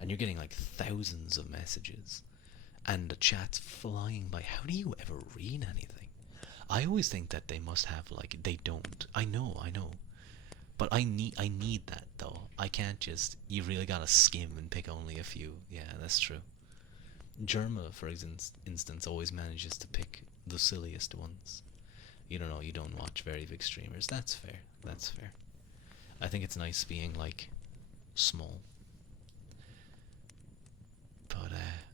and you're getting like thousands of messages and the chat's flying by, how do you ever read anything? I always think that they must have like they don't. I know. But I need that though. I can't just you really gotta skim and pick only a few. Yeah, that's true. Germa, for instance, always manages to pick the silliest ones. You don't know, you don't watch very big streamers. That's fair. That's fair. I think it's nice being like small. But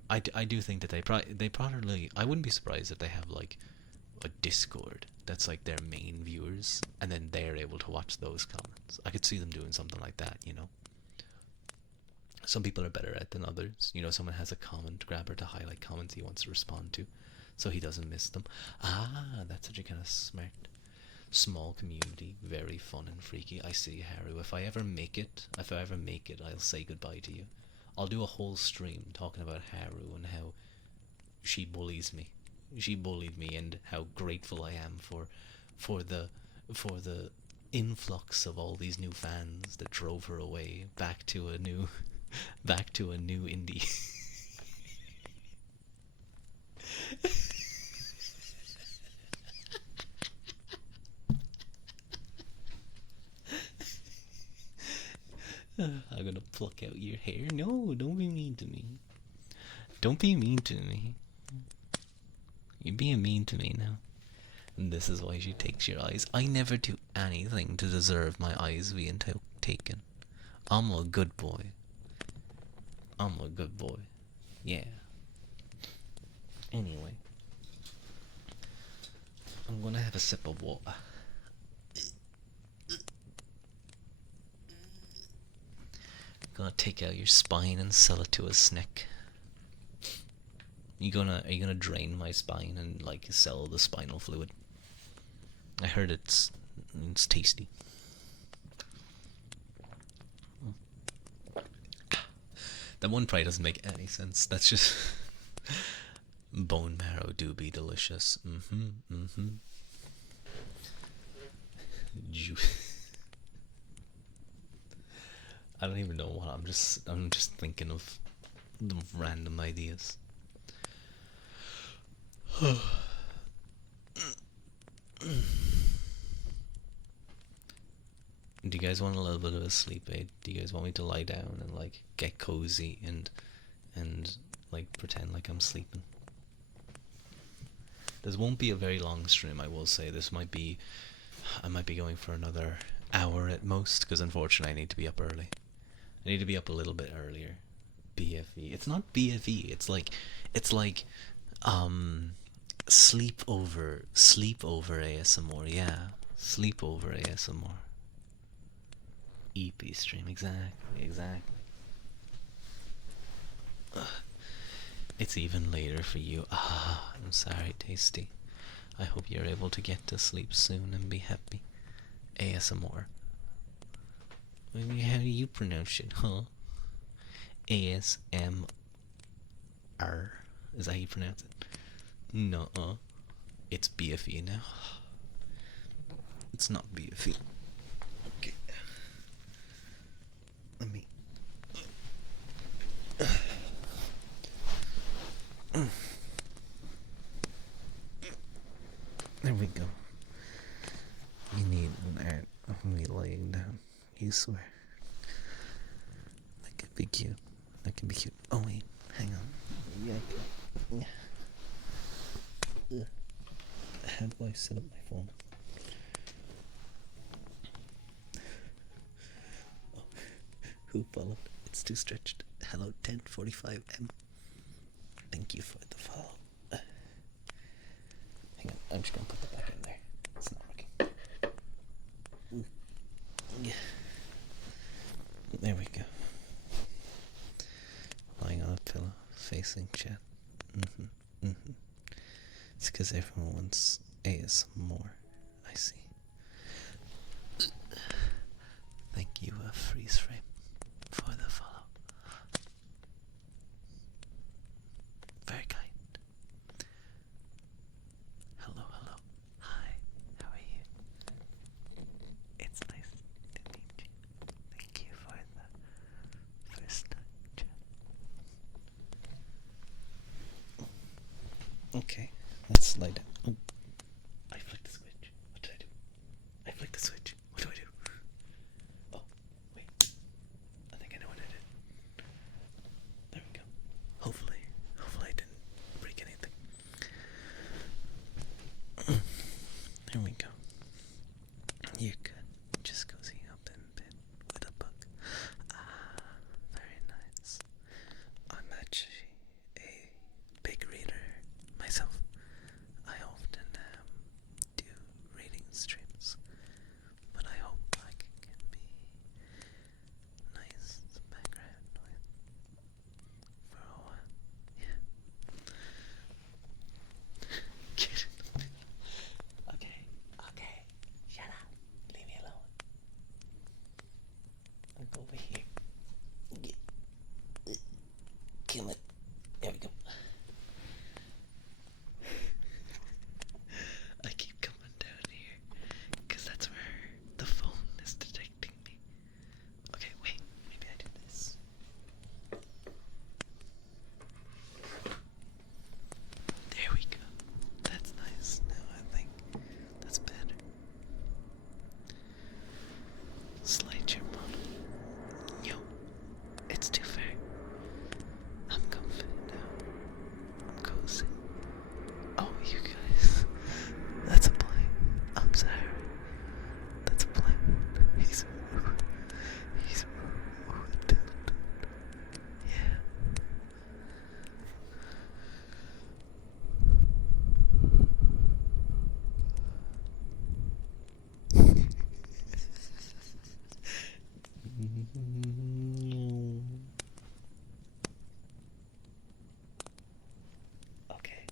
I do think that they probably I wouldn't be surprised if they have like a Discord that's like their main viewers, and then they're able to watch those comments. I could see them doing something like that, you know. Some people are better at it than others. You know, someone has a comment grabber to highlight comments he wants to respond to, so he doesn't miss them. Ah, that's actually kind of smart. Small community, very fun and freaky. I see, Haru. If I ever make it, I'll say goodbye to you. I'll do a whole stream talking about Haru and how she bullies me. She bullied me, and how grateful I am for the for the influx of all these new fans that drove her away back to a new back to a new indie. I'm gonna pluck out your hair. No, don't be mean to me. Don't be mean to me. You're being mean to me now. And this is why she takes your eyes. I never do anything to deserve my eyes being taken. I'm a good boy. I'm a good boy. Yeah. Anyway. I'm gonna have a sip of water. Gonna take out your spine and sell it to a snack. Are you gonna drain my spine and like sell the spinal fluid? I heard it's tasty. That one probably doesn't make any sense. That's just bone marrow do be delicious. I don't even know what I'm just thinking of random ideas. Do you guys want a little bit of a sleep aid? Do you guys want me to lie down and like get cozy and like pretend like I'm sleeping? This won't be a very long stream, I will say. I might be going for another hour at most, because unfortunately I need to be up early. I need to be up a little bit earlier. BFE. It's not BFE. It's like sleepover ASMR. Yeah, sleepover ASMR. EP stream. Exactly. It's even later for you. I'm sorry, Tasty. I hope you're able to get to sleep soon and be happy. ASMR. How do you pronounce it, huh? ASMR. Is that how you pronounce it? Nuh-uh. It's BFE now. It's not BFE. Okay. Let me... There we go. You need an art of me laying down. You swear. That could be cute. Oh wait, hang on. Yeah. How do I set up my phone? Oh, who followed? It's too stretched. Hello, 1045M. Thank you for the follow. Hang on, I'm just gonna put that back in there. It's not working. Yeah. There we go. Lying on a pillow, facing chat. It's because everyone wants ASMR. I see. Thank you, Freeze Frame, for the follow. Very kind. Hello. Hi, how are you? It's nice to meet you. Thank you for the first time chat. Okay, let's lie down. Oh, I flicked the switch. What did I do? I flicked the switch. What do I do? Oh, wait. I think I know what I did. There we go. Hopefully I didn't break anything. There we go. You're good. Just cozy up in bed with a book. Very nice. I'm actually a big reader myself. I over here. Come on. There we go. I keep coming down here because that's where the phone is detecting me. Okay, wait. Maybe I do this. There we go. That's nice. Now I think that's better. Slide your bottom. Yo, it's too fair. I'm comfy now. I'm cozy. Oh, you guys. That's a plane. I'm sorry. That's a plane. He's yeah. Okay,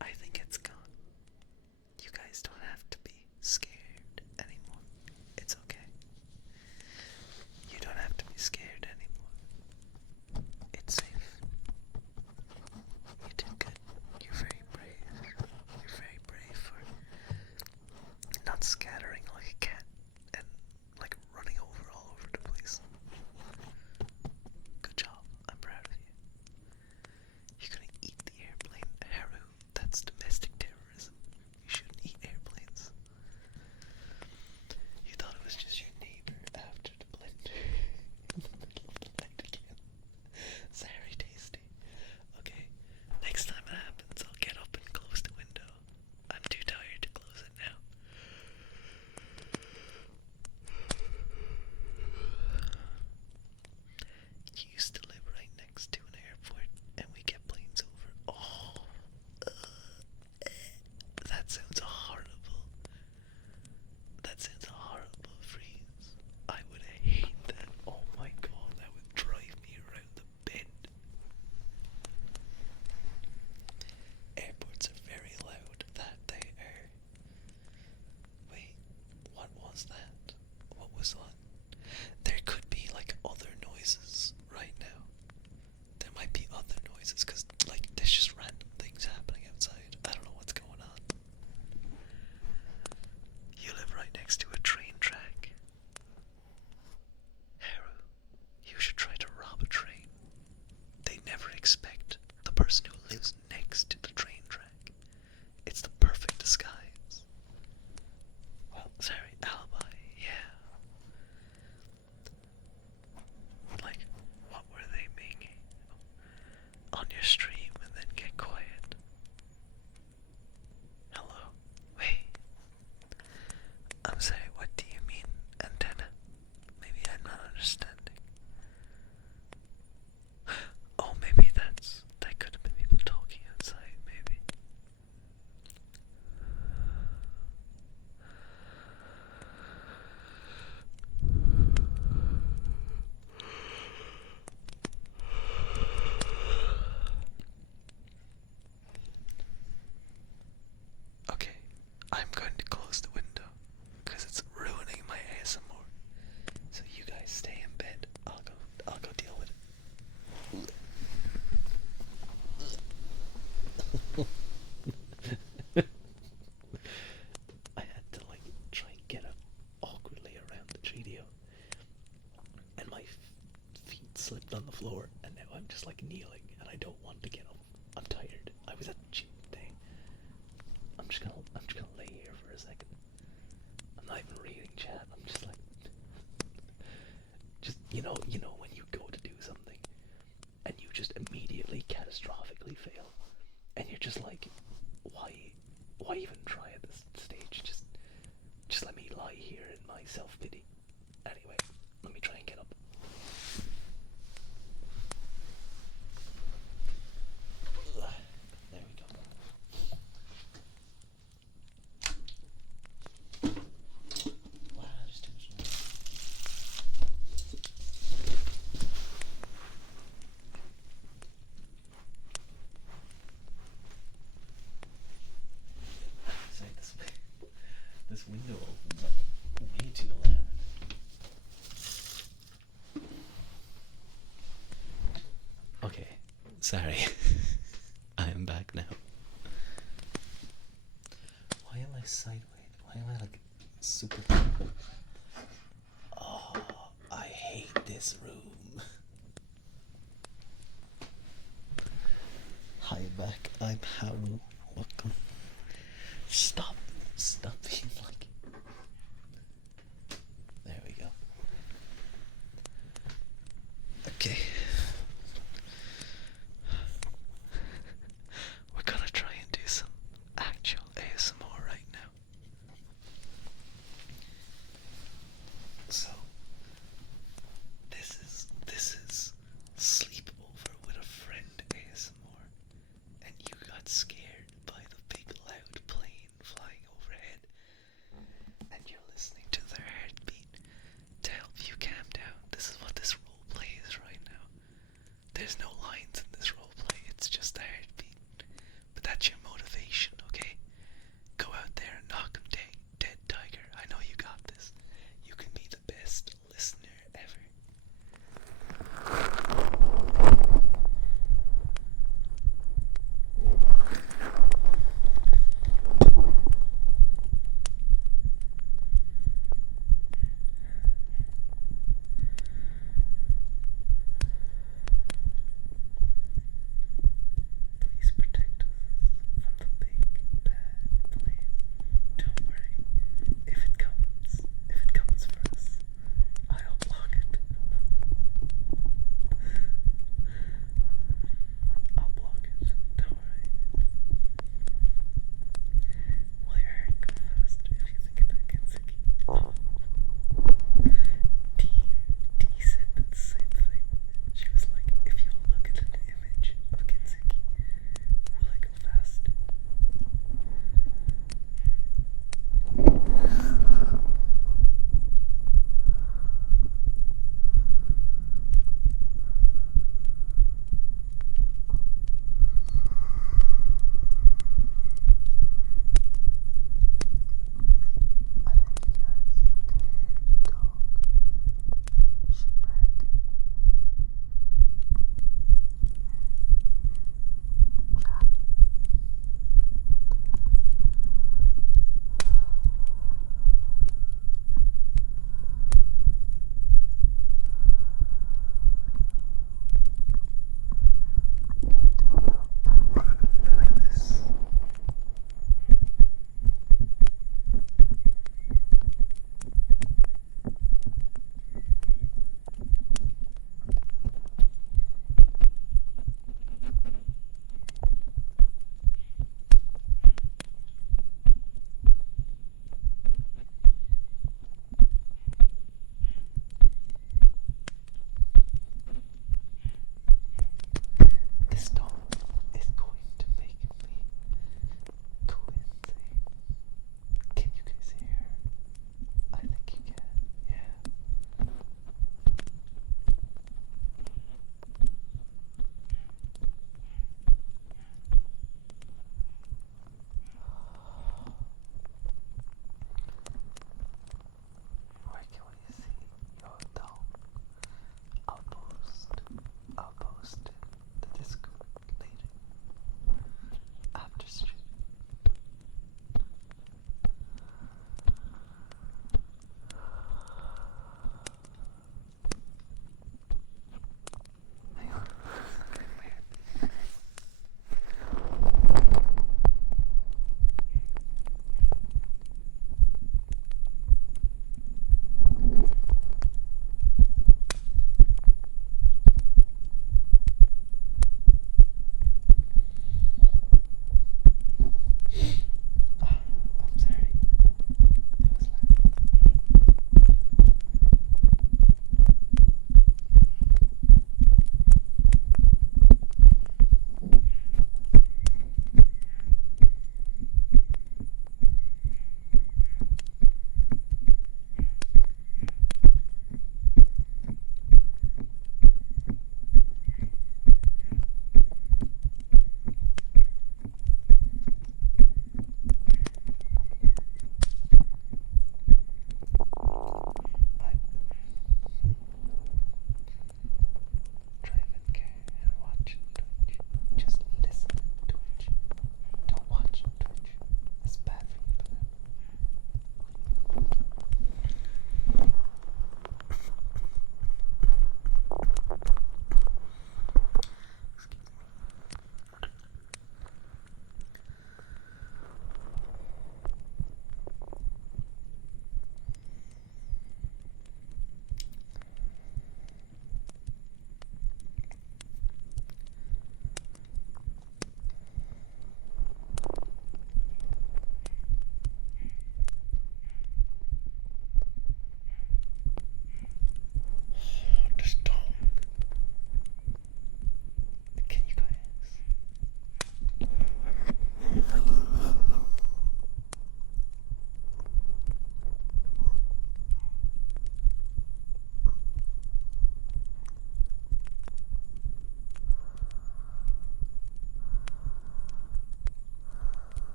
I think it's gone. You guys don't have to be scared anymore. It's okay. You don't have to be scared anymore. It's safe. You did good. You're very brave. You're very brave for not scattering like a cat and like running all over the place. Good job. I'm proud of you. You're gonna eat the airplane. Haru, that's domestic terrorism. You shouldn't eat airplanes. You thought it was just your neighbor after the blender in the middle of the night again. Sorry, tasty. Okay, next time it happens, I'll get up and close the window. I'm too tired to close it now. You used to live right next to an airport, and we get planes over. Oh, that sounds horrible. That sounds horrible, Freeze. I would hate that. Oh my god, that would drive me around the bend. Airports are very loud, that they are. Wait, what was that? What was that? There could be like other noises right now. There might be other noises because like there's just random things happening outside. I don't know what's going on. You live right next to a train track. Haru, you should try to rob a train. They never expect the person who lives next to the train track. It's the perfect disguise. Well, sorry, alibi, yeah. Like, what were they making on your stream and then get quiet? Hello? Wait. I'm sorry, what do you mean, antenna? Maybe I'm not understanding. Oh, maybe that could have been people talking outside, maybe. Okay, I'm going to close the window because it's ruining my ASMR. So you guys stay in bed. I'll go deal with it. I had to like try and get up awkwardly around the Treadio, and my feet slipped on the floor, and now I'm just like kneeling, and I don't want to get up. I'm tired. I was at the gym today. I'm just gonna lay here for a second. I'm not even reading chat. I'm just like, just you know when you go to do something, and you just immediately catastrophically fail, and you're just like, why even try at this stage? Just let me lie here in my self-pity. Anyway, let me try and get up. There we go. Wow, there's too much noise. Sorry, this window opens up way too loud. Sorry. I am back now. Why am I sideways? Why am I like super... Oh, I hate this room. Hi back, I'm Haru. Welcome. Stop being like... There we go. Okay. We're gonna try and do some actual ASMR right now. So, this is sleepover with a friend ASMR, and you got scared by the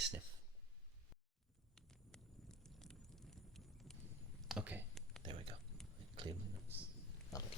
sniff. Okay, there we go. Clear my nose a little.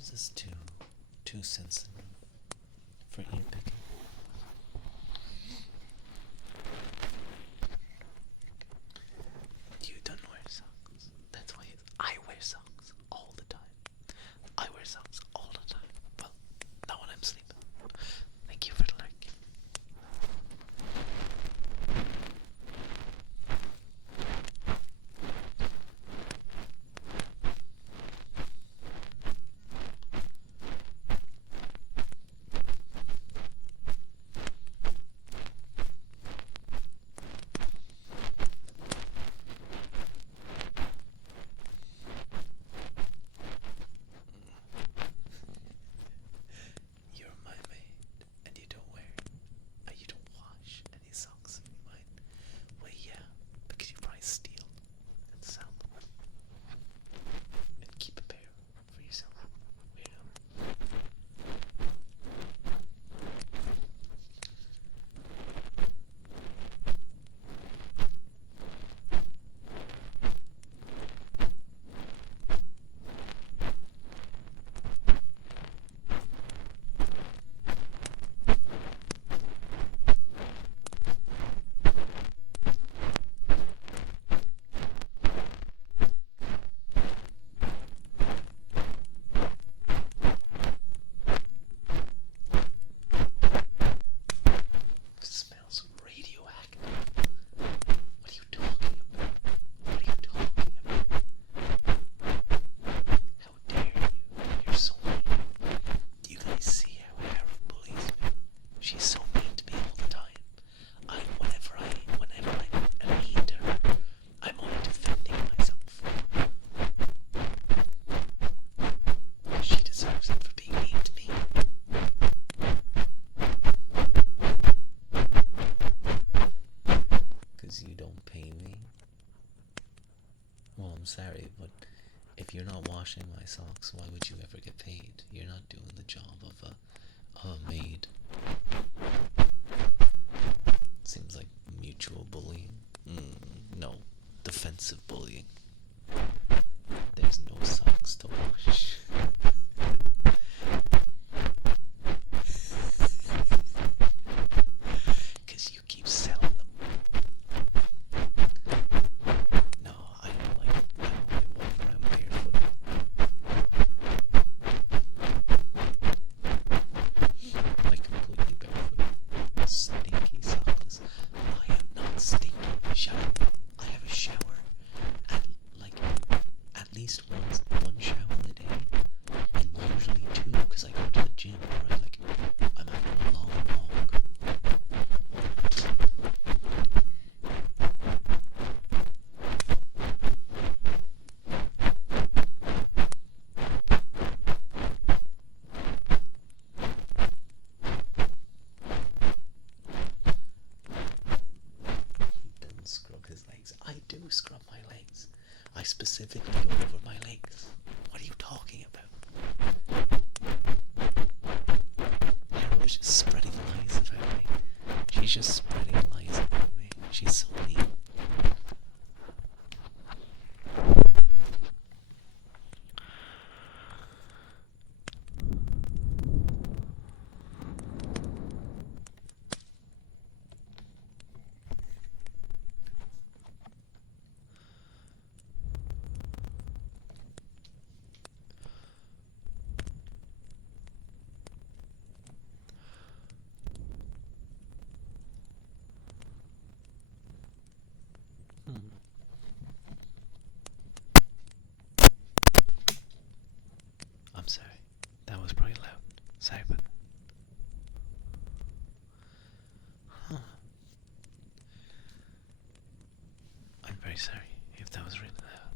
is this too sensitive for ear picking? You don't wear socks. That's why I wear socks all the time. I wear socks all the time. Well, not when I'm sleeping. Thank you for the like. You're my maid, and you don't wear, you don't wash any socks of mine. Well, yeah, because you probably steal and sell them, and keep a pair for yourself. Weirdo. Smells radioactive. What are you talking about? What are you talking about? How dare you? You're so mean. Do you guys see how Harry bullies me? She's so mean to me all the time. Whenever I'm mean to her, I'm only defending myself. She deserves it for being mean to me. Because you don't pay me? Well, I'm sorry, but if you're not washing my socks, why would you ever get paid? You're not doing the job of a maid. Seems like mutual bullying. No, defensive bullying. There's no socks to wash. Because you keep selling them. No, I don't walk around barefoot. Like completely barefoot. Stinky sockless. I am not stinky. Shut up. I have a shower. At least one shower a day. And usually two, because I go to the gym or I'm having a long walk. He doesn't scrub his legs. I do scrub my legs. I specifically go over my legs. What are you talking about? Carola's just spreading lies about me. She's just spreading lies about me. She's so mean. I'm sorry. That was probably loud. Sorry, but. Huh. I'm very sorry if that was really loud.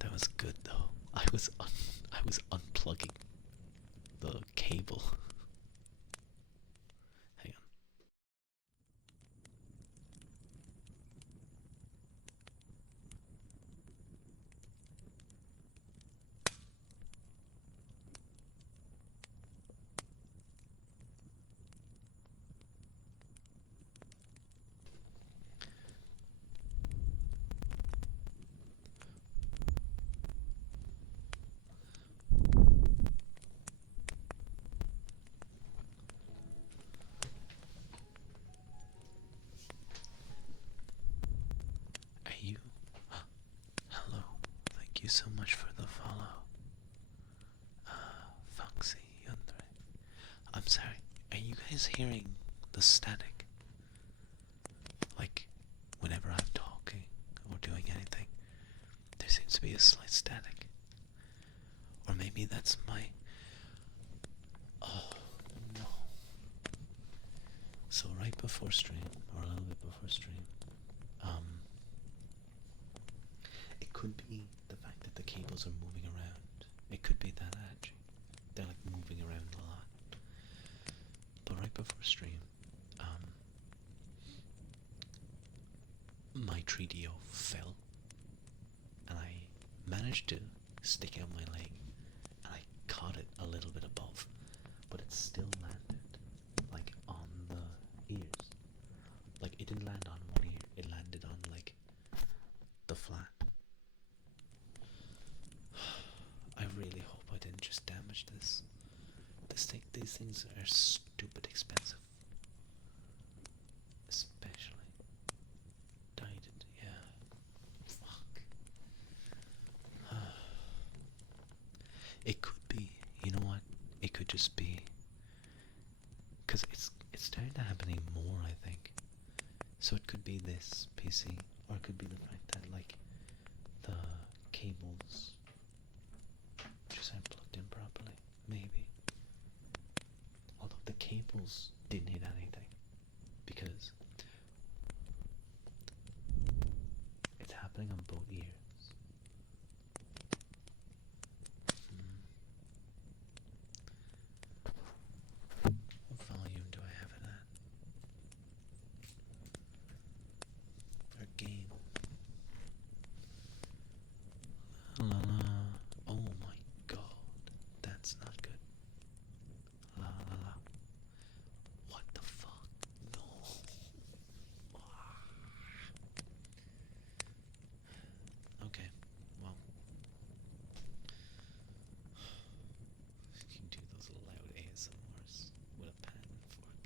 That was good though. I was unplugging the cable. Hang on. you so much for the follow. Foxy Yundre. I'm sorry, are you guys hearing the static? Like, whenever I'm talking or doing anything, there seems to be a slight static. Or maybe that's my... Oh, no. So right before stream, or a little bit before stream, it could be the fact that the cables are moving around. It could be that actually. They're like moving around a lot. But right before stream, my 3DO fell, and I managed to stick out my leg, and I caught it a little bit above, but it still landed like on the ears. Like, it didn't land on one ear, it landed on like the flat. I really hope I didn't just damage this. These things are stupid expensive. Especially dyed, yeah. Fuck. It could be, you know what? It could just be, because it's starting to happen more, I think. So it could be this PC, or it could be the fact that like the cables just aren't plugged in properly. Maybe. Although the cables didn't hit anything, because it's happening on both ears. What volume do I have it at? Or gain? La la. Oh my god, that's not good. La la la. What the fuck? No. Okay, well, you can do those loud ASMRs with a pen and fork.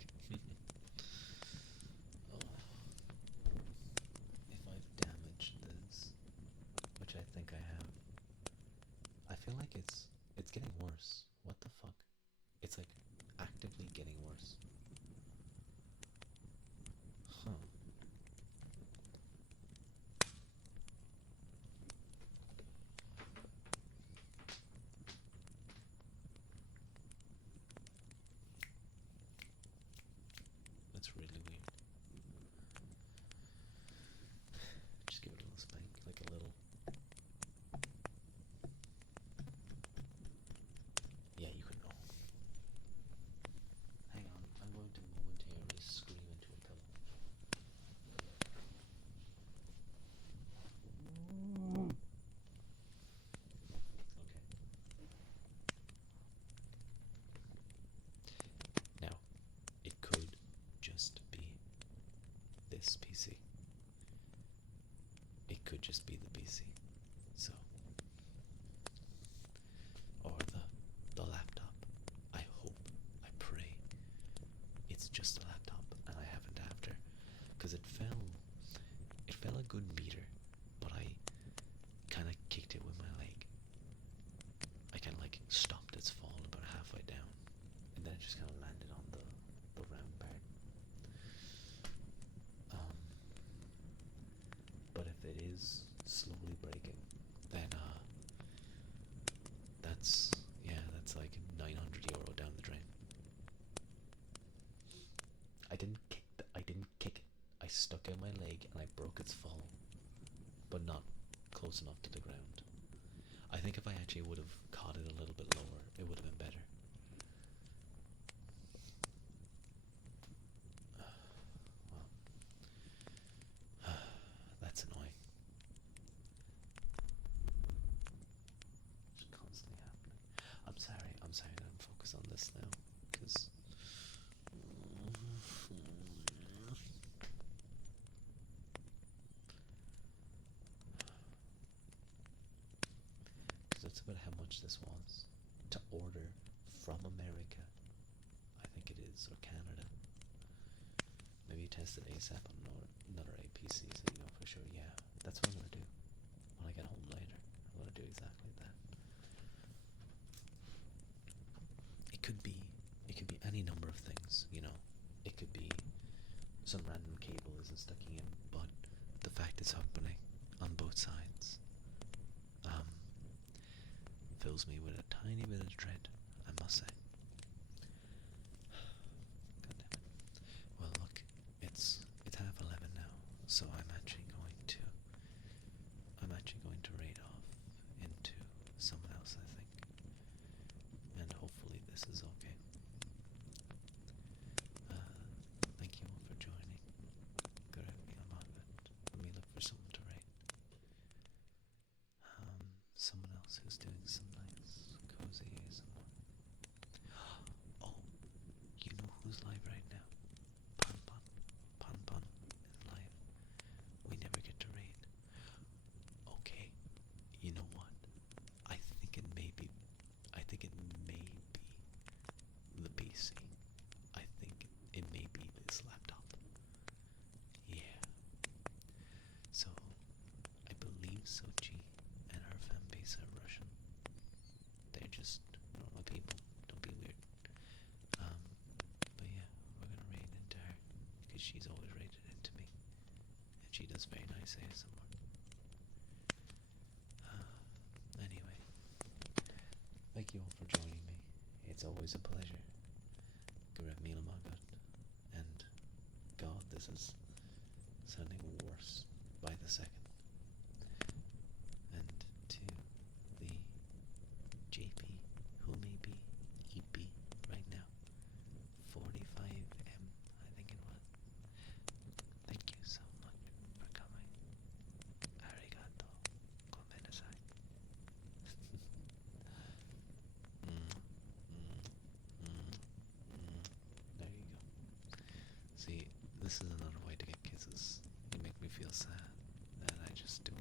Oh. If I've damaged this, which I think I have, I feel like it's getting worse. What the fuck? It's like actively getting worse. Huh. That's really weird. Just give it a little spank, like a little. Yeah, you can know. Hang on, I'm going to momentarily scream into a pillow. Okay. Now, it could just be this PC. It could just be the PC. So, or the laptop. I hope, I pray, it's just a laptop and I haven't after, because it fell a good meter, but I kind of kicked it with my leg. I kind of like stopped its fall about halfway down, and then it just kind of landed on the round part. But if it is slowly breaking, then that's like €900 down the drain. I didn't kick it. I stuck out my leg and I broke its fall, but not close enough to the ground. I think if I actually would have caught it a little bit lower, it would have been better. Well, that's annoying. It's constantly happening. I'm sorry that I'm focused on this now, because that's about how much this was to order from America. I think it is, or Canada. Maybe test it ASAP on another APC so you know for sure. Yeah, that's what I'm gonna do when I get home later. want to do exactly that. It could be any number of things, you know. It could be some random cable isn't sticking in, but the fact it's happening on both sides fills me with a tiny bit of dread, I must say. God damn it. Well, look, it's 11 now, so I'm actually going to raid off into someone else, I think, and hopefully this is okay. Thank you all for joining. Correct me, I'm on it. Let me look for someone to raid. Someone else who's doing some nice cozy ASMR. Oh, you know who's live right now? Pan Pan. Pan Pan is live. We never get to raid. Okay, you know what? I think it may be the PC. I think it may be this laptop. Yeah. So, I believe Sochi and her fan base are Russian. They're just normal people. Don't be weird. But yeah, we're gonna raid into her because she's always raided into me, and she does very nice ASMR. Anyway, thank you all for joining me. It's always a pleasure. Garev Milamagat, and God, this is sounding worse by the second. And to the JP, who may be EP right now, 45M, I think it was. Thank you so much for coming. Arigato. Gomenasai. There you go. See, this is another way to get kisses. You make me feel sad, and I just do.